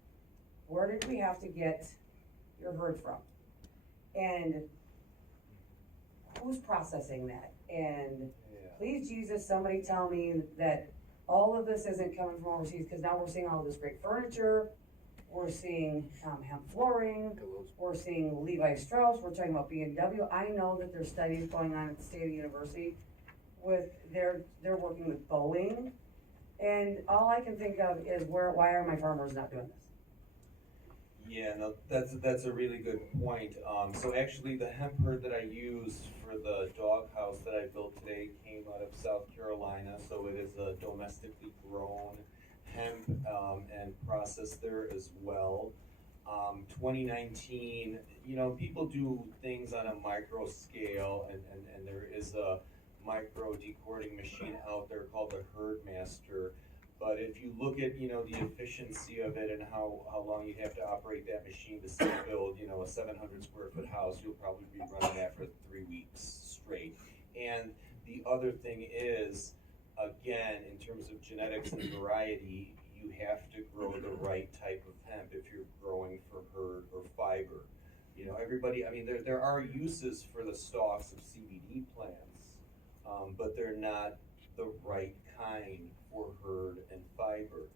where did we have to get your herd from? And who's processing that? And please, Jesus, somebody tell me that all of this isn't coming from overseas, because now we're seeing all this great furniture, we're seeing hemp flooring, we're seeing Levi Strauss, we're talking about BMW. I know that there's studies going on at the State University with, they're working with Boeing, and all I can think of is why are my farmers not doing this? Yeah, no, that's a really good point. So actually the hemp herd that I used for the dog house that I built today came out of South Carolina. So it is a domestically grown hemp and processed there as well. 2019, people do things on a micro scale, and there is a micro decording machine out there called the Herd Master. But if you look at, the efficiency of it and how long you have to operate that machine to still build, a 700 square foot house, you'll probably be running that for 3 weeks straight. And the other thing is, again, in terms of genetics and variety, you have to grow the right type of hemp if you're growing for herd or fiber. Everybody, there are uses for the stalks of CBD plants, but they're not the right kind for herd and fiber.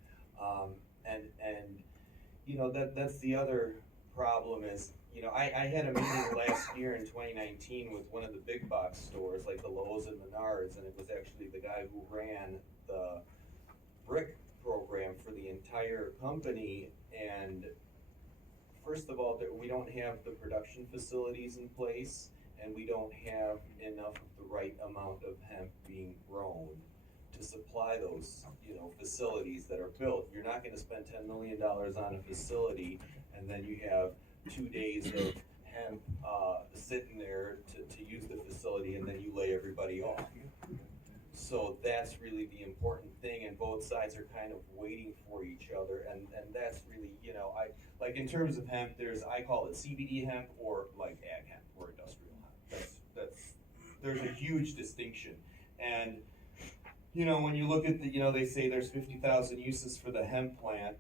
That's the other problem is, I had a meeting last year in 2019 with one of the big box stores like the Lowe's and Menards, and it was actually the guy who ran the brick program for the entire company. And first of all, we don't have the production facilities in place, and we don't have enough of the right amount of hemp being grown to supply those, facilities that are built. You're not going to spend $10 million on a facility, and then you have 2 days of hemp sitting there to use the facility, and then you lay everybody off. So that's really the important thing, and both sides are kind of waiting for each other, and that's really, like in terms of hemp, I call it CBD hemp or like ag hemp or industrial hemp. There's a huge distinction. And when you look at they say there's 50,000 uses for the hemp plant.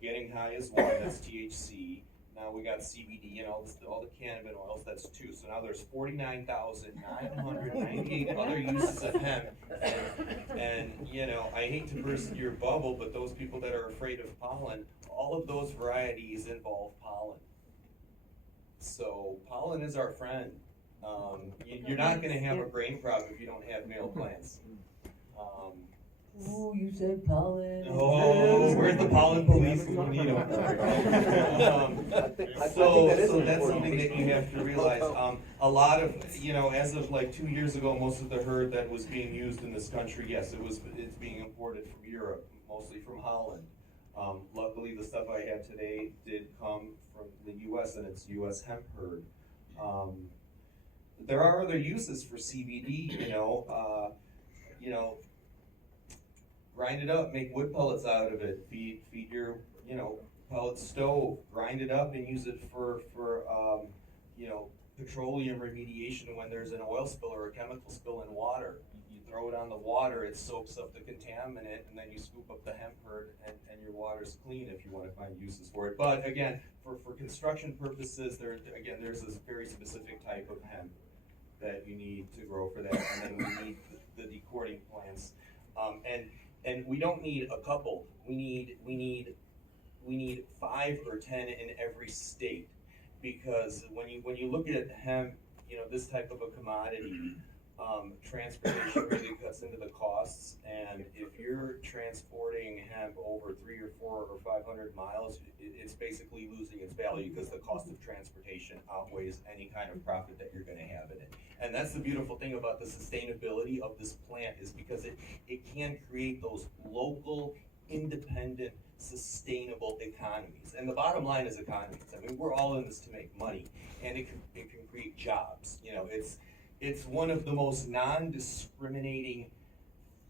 Getting high is one, that's THC. Now we got CBD, all the cannabis oils, that's 2. So now there's 49,998 other uses of hemp. And I hate to burst your bubble, but those people that are afraid of pollen, all of those varieties involve pollen. So pollen is our friend. You're not going to have a grain crop if you don't have male plants. Oh, you said pollen. Oh, where's the pollen police when we need them? I think that's something that you have to realize. A lot of, as of like 2 years ago, most of the herd that was being used in this country, yes, it's being imported from Europe, mostly from Holland. Luckily, the stuff I have today did come from the U.S. and it's U.S. hemp herd. There are other uses for CBD, grind it up, make wood pellets out of it, feed your, pellet stove, grind it up and use it for petroleum remediation when there's an oil spill or a chemical spill in water. You throw it on the water, it soaks up the contaminant, and then you scoop up the hemp herd, and your water's clean if you want to find uses for it. But again, for construction purposes, there's this very specific type of hemp that you need to grow for that, and then we need the decording plants. And we don't need a couple. We need 5 or 10 in every state, because when you look at hemp, this type of a commodity, transportation really cuts into the costs. And if you're transporting hemp over 300 or 400 or 500 miles, it's basically losing its value because the cost of transportation outweighs any kind of profit that you're going to have in it. And that's the beautiful thing about the sustainability of this plant, is because it can create those local, independent, sustainable economies. And the bottom line is economies. I mean, we're all in this to make money, and it can create jobs. It's one of the most non-discriminating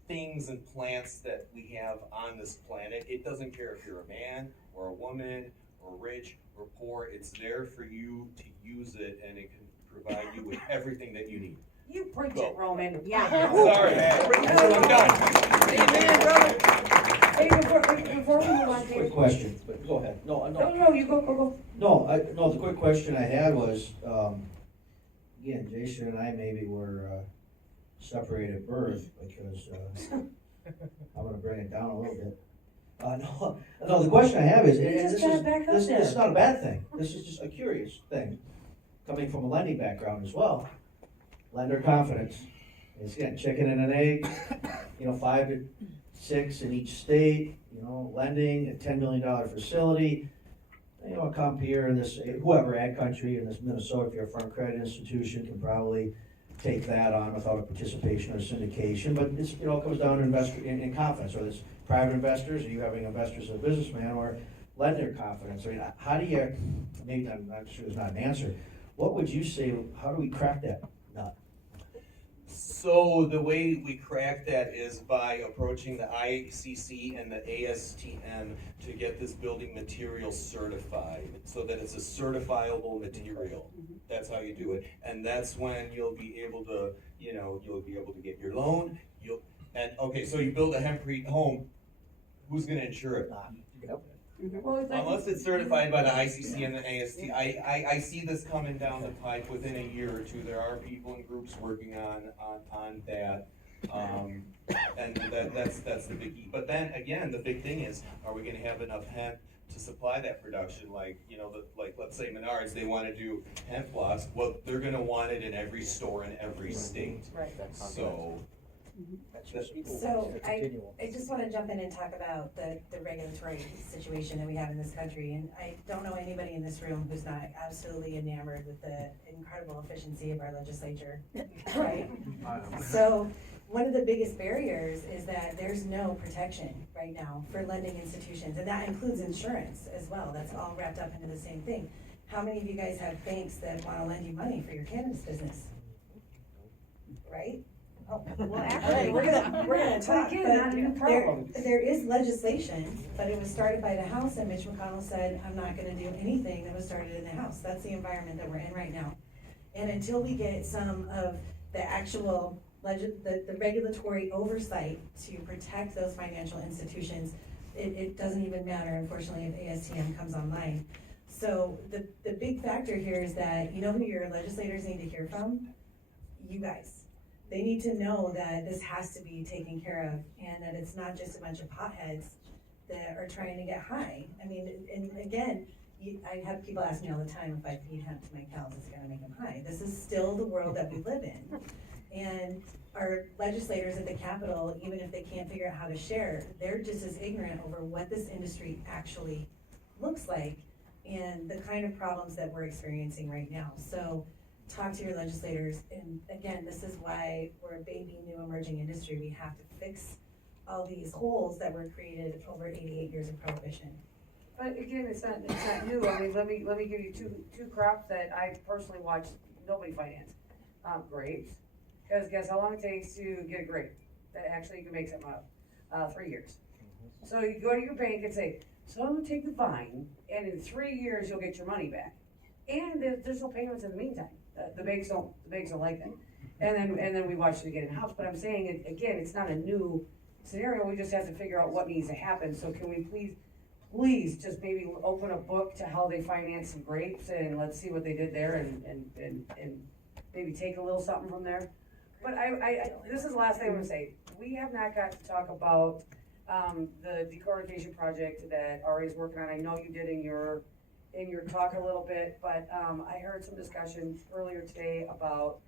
things and plants that we have on this planet. It doesn't care if you're a man or a woman or rich or poor. It's there for you to use it, and it can provide you with everything that you need. You preach it, Roman. Yeah. Sorry. I'm done. Amen, brother. Hey, before we move on, Quick question, but go ahead. No, you go. No, the quick question I had was, again, Jason and I maybe were separated at birth, because I'm gonna bring it down a little bit. No, the question I have is, this is not a bad thing. This is just a curious thing, coming from a lending background as well. Lender confidence. It's again, chicken and an egg, 5 to 6 in each state, lending, a $10 million facility. Come here in this, whoever, ag country in this Minnesota, if you're a farm credit institution, can probably take that on without a participation or syndication. But this, comes down to investor in confidence, whether it's private investors, or you having investors as a businessman, or lender confidence. I mean, how do you, maybe I'm not sure there's not an answer. What would you say, how do we crack that nut? So the way we crack that is by approaching the ICC and the ASTM to get this building material certified, so that it's a certifiable material. That's how you do it, and that's when you'll be able to, get your loan. So you build a hempcrete home. Who's going to insure it? Unless it's certified by the ICC and the AST. I see this coming down the pipe within a year or two. There are people and groups working on that. And that's the biggie. But then again, the big thing is, are we gonna have enough hemp to supply that production? Like, let's say Menards, they wanna do hemp blocks. Well, they're gonna want it in every store in every state. Right. So. So I just want to jump in and talk about the regulatory situation that we have in this country. And I don't know anybody in this room who's not absolutely enamored with the incredible efficiency of our legislature, right? So one of the biggest barriers is that there's no protection right now for lending institutions. And that includes insurance as well. That's all wrapped up into the same thing. How many of you guys have banks that want to lend you money for your cannabis business? Right? Oh, well, actually, we're gonna talk, but there is legislation, but it was started by the House, and Mitch McConnell said, I'm not gonna do anything that was started in the House. That's the environment that we're in right now. And until we get some of the actual the regulatory oversight to protect those financial institutions, it doesn't even matter, unfortunately, if ASTM comes online. So the big factor here is that, who your legislators need to hear from? You guys. They need to know that this has to be taken care of, and that it's not just a bunch of potheads that are trying to get high. I mean, and again, I have people ask me all the time, if I feed hemp to my cows, it's gonna make them high. This is still the world that we live in. And our legislators at the Capitol, even if they can't figure out how to share, they're just as ignorant over what this industry actually looks like and the kind of problems that we're experiencing right now. So talk to your legislators, and again, this is why we're a baby, new emerging industry. We have to fix all these holes that were created over 88 years of prohibition. But again, it's not new. I mean, let me give you two crops that I personally watch nobody finance. Grapes, because guess how long it takes to get a grape that actually you can make something out of? 3 years. So you go to your bank and say, so I'm gonna take the vine, and in 3 years you'll get your money back. And there's no payments in the meantime. The banks don't like that. And then we watch it again in house. But I'm saying again, it's not a new scenario. We just have to figure out what needs to happen. So can we please just maybe open a book to how they finance some grapes, and let's see what they did there, and maybe take a little something from there. But I this is the last thing I'm gonna say. We have not got to talk about the decortication project that AURI is working on. I know you did in your talk a little bit, but I heard some discussion earlier today about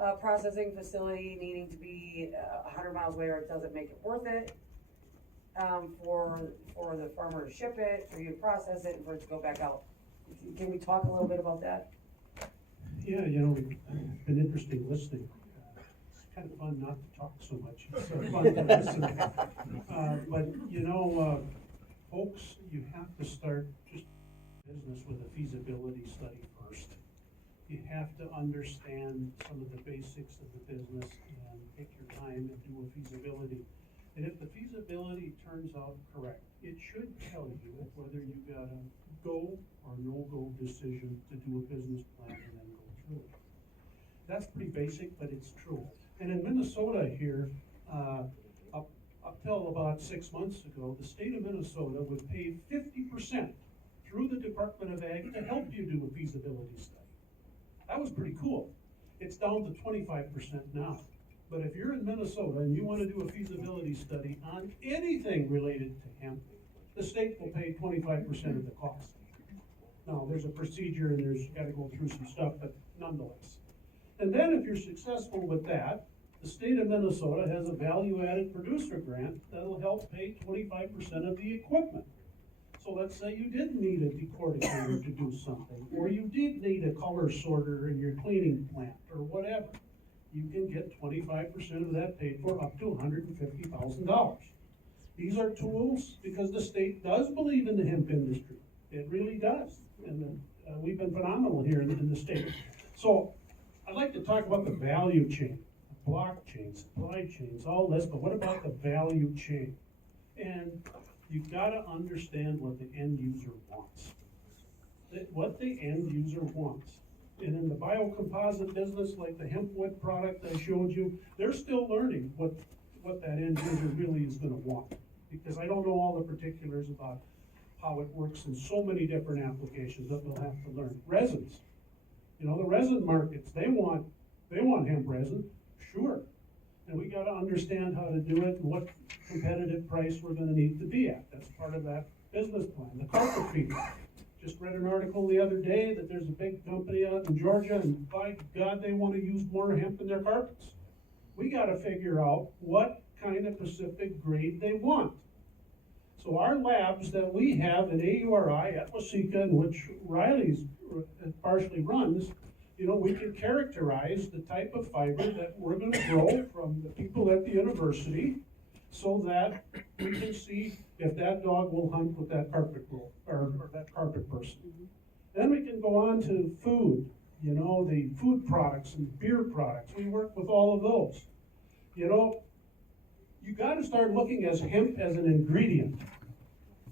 a processing facility needing to be 100 miles away, or it doesn't make it worth it for the farmer to ship it, for you to process it, and for it to go back out. Can we talk a little bit about that? Yeah, you know, it's been interesting listening. It's kind of fun not to talk so much. It's fun to listen. But you know, folks, you have to start just business with a feasibility study first. You have to understand some of the basics of the business and take your time and do a feasibility. And if the feasibility turns out correct, it should tell you whether you got a go or no-go decision to do a business plan and then go through it. That's pretty basic, but it's true. And in Minnesota here, up till about 6 months ago, the state of Minnesota would pay 50% through the Department of Ag to help you do a feasibility study. That was pretty cool. It's down to 25% now. But if you're in Minnesota and you want to do a feasibility study on anything related to hemp, the state will pay 25% of the cost. Now, there's a procedure and there's got to go through some stuff, but nonetheless. And then if you're successful with that, the state of Minnesota has a value-added producer grant that'll help pay 25% of the equipment. So let's say you did need a decorticator to do something, or you did need a color sorter in your cleaning plant, or whatever. You can get 25% of that paid for, up to $150,000. These are tools because the state does believe in the hemp industry. It really does. And we've been phenomenal here in the state. So I'd like to talk about the value chain, blockchain, supply chains, all this, but what about the value chain? And you've got to understand what the end user wants. What the end user wants. And in the biocomposite business, like the hemp wood product I showed you, they're still learning what that end user really is going to want. Because I don't know all the particulars about how it works in so many different applications that they'll have to learn. Resins, you know, the resin markets, they want hemp resin, sure. And we got to understand how to do it and what competitive price we're going to need to be at. That's part of that business plan. The carpet feeder. Just read an article the other day that there's a big company out in Georgia, and by God, they want to use more hemp in their carpets. We got to figure out what kind of Pacific grade they want. So our labs that we have in AURI at Waseca, in which Riley's partially runs, you know, we can characterize the type of fiber that we're going to grow from the people at the university, so that we can see if that dog will hunt with that carpet roll, or that carpet person. Then we can go on to food, you know, the food products and beer products. We work with all of those. You know, you got to start looking at hemp as an ingredient.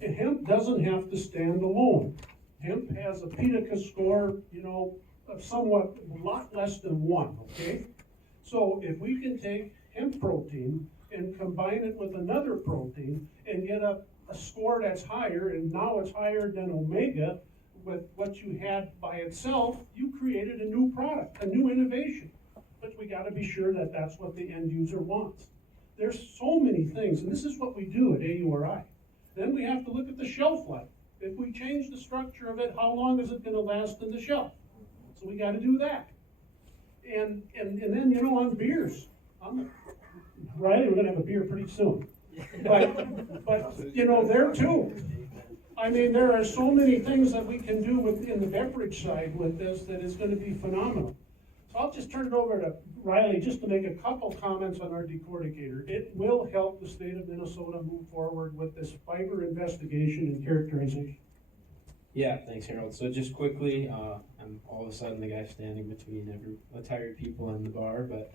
And hemp doesn't have to stand alone. Hemp has a PDCA score, you know, of somewhat a lot less than 1, okay? So if we can take hemp protein and combine it with another protein and get a score that's higher, and now it's higher than omega with what you had by itself, you created a new product, a new innovation. But we got to be sure that that's what the end user wants. There's so many things, and this is what we do at AURI. Then we have to look at the shelf life. If we change the structure of it, how long is it going to last in the shelf? So we got to do that. And then, you know, on beers, Riley, we're gonna have a beer pretty soon. But, you know, there too. I mean, there are so many things that we can do within the beverage side with this that is gonna be phenomenal. So I'll just turn it over to Riley just to make a couple comments on our decorticator. It will help the state of Minnesota move forward with this fiber investigation and characterization. Yeah, thanks, Harold. So just quickly, I'm all of a sudden the guy standing between the tired people and the bar, but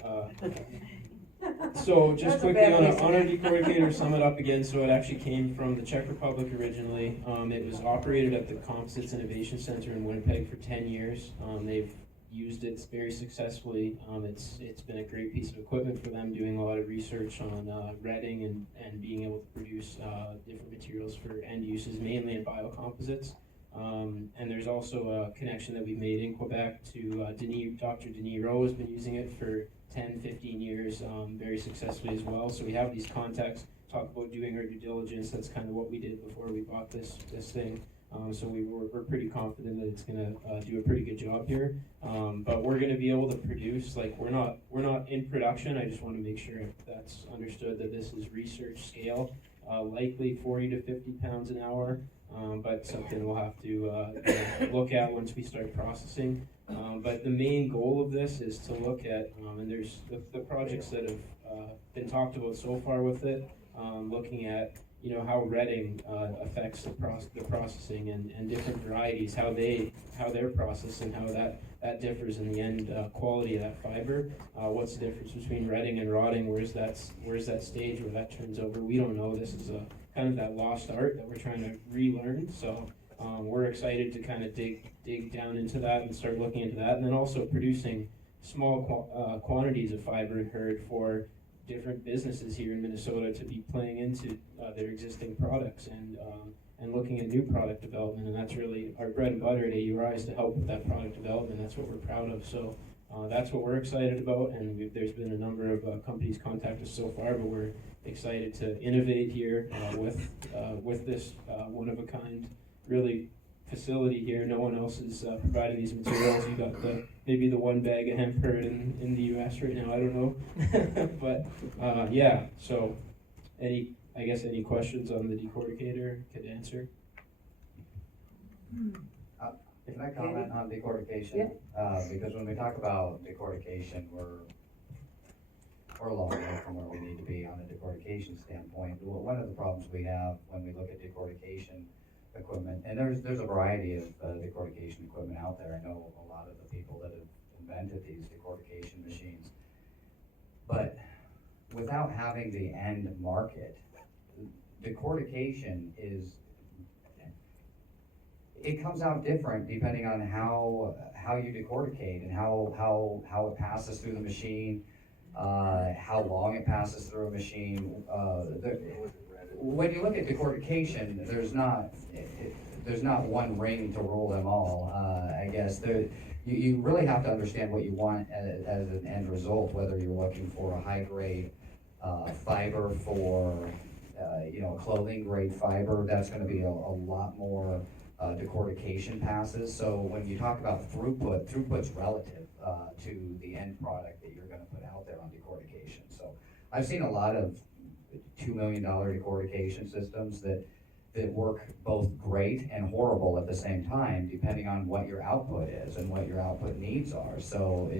so just quickly on our decorticator, sum it up again. So it actually came from the Czech Republic originally. It was operated at the Composites Innovation Center in Winnipeg for 10 years. They've used it very successfully. It's been a great piece of equipment for them, doing a lot of research on retting and being able to produce different materials for end uses, mainly in biocomposites. And there's also a connection that we've made in Quebec to Dr. Denis Rowe has been using it for 10, 15 years very successfully as well. So we have these contacts, talk about doing our due diligence. That's kind of what we did before we bought this thing. So we're pretty confident that it's going to do a pretty good job here. But we're going to be able to produce, like we're not in production. I just want to make sure that's understood that this is research scale, likely 40 to 50 pounds an hour. But something we'll have to look at once we start processing. But the main goal of this is to look at, and there's the projects that have been talked about so far with it, looking at how retting affects the processing and different varieties, how they're processed and how that differs in the end quality of that fiber. What's the difference between retting and rotting? Where's that stage where that turns over? We don't know. This is kind of that lost art that we're trying to relearn. So we're excited to kind of dig down into that and start looking into that, and then also producing small quantities of fiber and hurd for different businesses here in Minnesota to be playing into their existing products and looking at new product development. And that's really our bread and butter at AURI, is to help with that product development. That's what we're proud of. So that's what we're excited about. And there's been a number of companies contact us so far, but we're excited to innovate here with this one-of-a-kind, really, facility here. No one else is providing these materials. You got maybe the one bag of hemp hurd in the U.S. right now. I don't know, but yeah. So, any questions on the decorticator could answer? Can I comment on decortication? Yeah. Because when we talk about decortication, we're a long way from where we need to be on a decortication standpoint. One of the problems we have when we look at decortication equipment, and there's a variety of decortication equipment out there. I know a lot of the people that have invented these decortication machines, but without having the end market, decortication it comes out different depending on how you decorticate and how it passes through the machine, how long it passes through a machine. When you look at decortication, there's not one ring to rule them all. I guess you really have to understand what you want as an end result, whether you're looking for a high grade fiber for clothing grade fiber. That's going to be a lot more decortication passes. So when you talk about throughput's relative to the end product that you're going to put out there on decortication. So I've seen a lot of $2 million decortication systems that work both great and horrible at the same time, depending on what your output is and what your output needs are. So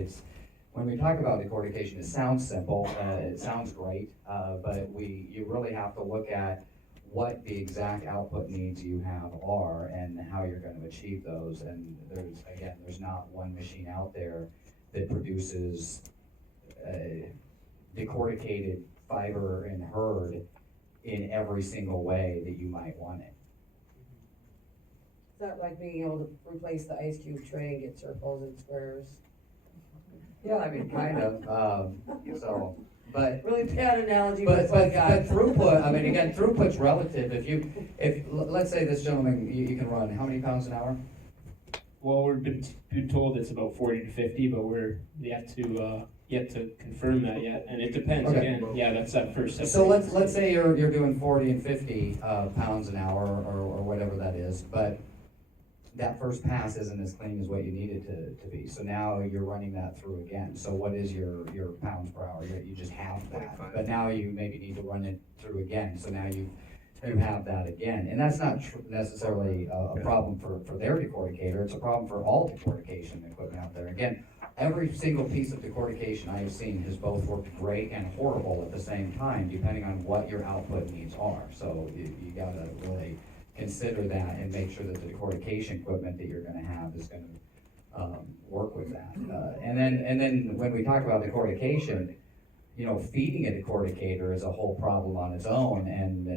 when we talk about decortication, it sounds simple, it sounds great, but you really have to look at what the exact output needs you have are and how you're going to achieve those. And there's not one machine out there that produces decorticated fiber and hurd in every single way that you might want it. Is that like being able to replace the ice cube tray and get circles and squares? Yeah, I mean, kind of. But really bad analogy, but throughput. I mean, again, throughput's relative. If let's say this gentleman, you can run how many pounds an hour? Well, we've been told it's about 40 to 50, but we're yet to confirm that yet, and it depends. Okay. Again. Yeah, that's that first step. So let's say you're doing 40 and 50 pounds an hour or whatever that is, but that first pass isn't as clean as what you need it to be. So now you're running that through again. So what is your pounds per hour? You just have that. 25. But now you maybe need to run it through again. So now you have that again. And that's not necessarily a problem for their decorticator. It's a problem for all decortication equipment out there. Again, every single piece of decortication I have seen has both worked great and horrible at the same time, depending on what your output needs are. So you gotta really consider that and make sure that the decortication equipment that you're gonna have is gonna work with that. And then when we talk about decortication, you know, feeding a decorticator is a whole problem on its own, and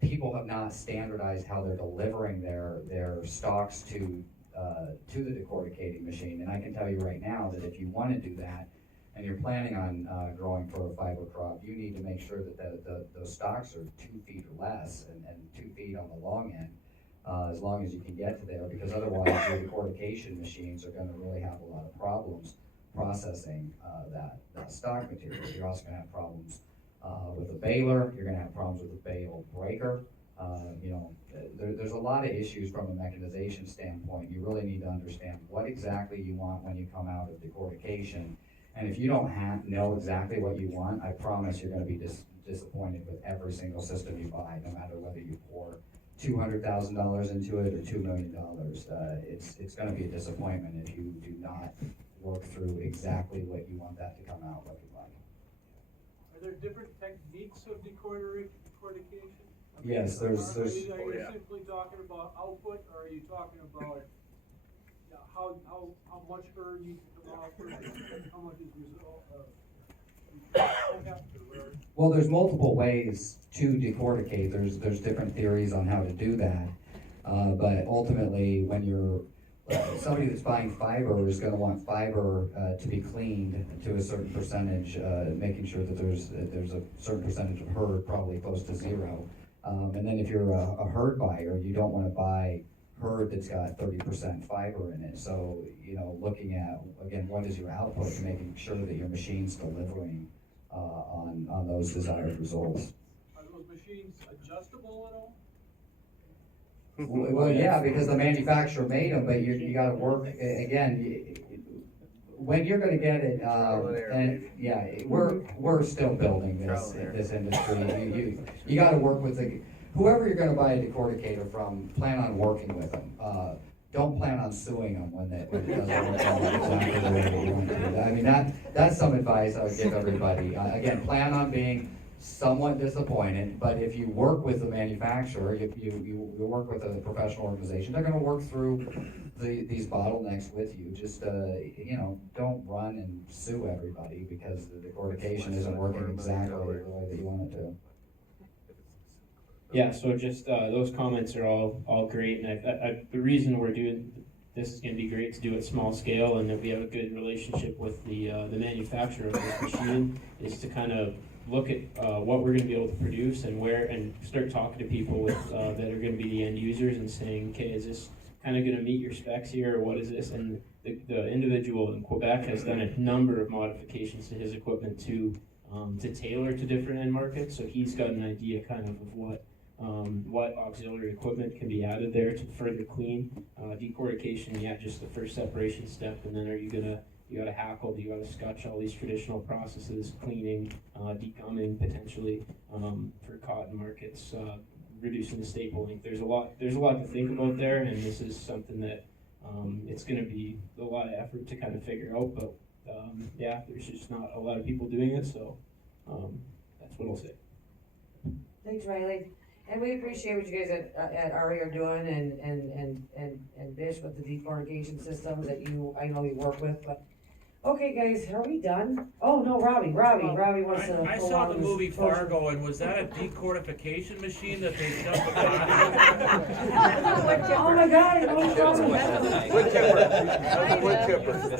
people have not standardized how they're delivering their stocks to the decorticating machine. And I can tell you right now that if you want to do that, and you're planning on growing for a fiber crop, you need to make sure that those stocks are 2 feet or less, and 2 feet on the long end, as long as you can get to there, because otherwise your decortication machines are going to really have a lot of problems processing that stock material. You're also going to have problems with a baler. You're going to have problems with a bale breaker. You know, there's a lot of issues from a mechanization standpoint. You really need to understand what exactly you want when you come out of decortication. And if you don't know exactly what you want, I promise you're going to be disappointed with every single system you buy, no matter whether you pour $200,000 into it or $2 million. It's going to be a disappointment if you do not work through exactly what you want that to come out looking like. Are there different techniques of decortication? I mean, Yes, there's. Are you simply talking about output, or are you talking about how much herd needs to come out versus how much is result Well, there's multiple ways to decorticate. There's different theories on how to do that. But ultimately, when you're somebody that's buying fiber is going to want fiber to be cleaned to a certain percentage, making sure that there's a certain percentage of herd, probably close to 0. And then if you're a herd buyer, you don't want to buy herd that's got 30% fiber in it. So, you know, looking at, again, what is your output, and making sure that your machine's delivering on those desired results. Are those machines adjustable at all? Well, yeah, because the manufacturer made them, but you gotta work, again, when you're gonna get it, and, yeah, we're still building this industry. You gotta work with whoever you're gonna buy a decorticator from, plan on working with them. Don't plan on suing them when it doesn't work out exactly the way that you want to. I mean, that's some advice I would give everybody. Again, plan on being somewhat disappointed, but if you work with the manufacturer, you work with a professional organization, they're gonna work through these bottlenecks with you. Just, you know, don't run and sue everybody because the decortication isn't working exactly the way that you want it to. Yeah, so just those comments are all great, and the reason we're doing this is going to be great to do at small scale, and that we have a good relationship with the manufacturer of this machine, is to kind of look at what we're going to be able to produce and start talking to people with that are going to be the end users and saying, okay, is this kind of going to meet your specs here, or what is this? And the individual in Quebec has done a number of modifications to his equipment to tailor to different end markets, so he's got an idea kind of what auxiliary equipment can be added there to further clean. Decortication, yeah, just the first separation step, and then you gotta hackle, you gotta scotch, all these traditional processes, cleaning, degumming potentially, for cotton markets, reducing the staple length. There's a lot to think about there, and this is something that, it's gonna be a lot of effort to kind of figure out, but, yeah, there's just not a lot of people doing it, so, that's what I'll say. Thanks, Riley. And we appreciate what you guys at AURI are doing, and Bish with the decortication systems that I know you work with, but. Okay, guys, are we done? Oh, no, Robbie wants to. I saw the movie Fargo, and was that a decortification machine that they shoved the body? Oh my God, I know what you're talking about. Wood chipper. Wood chipper.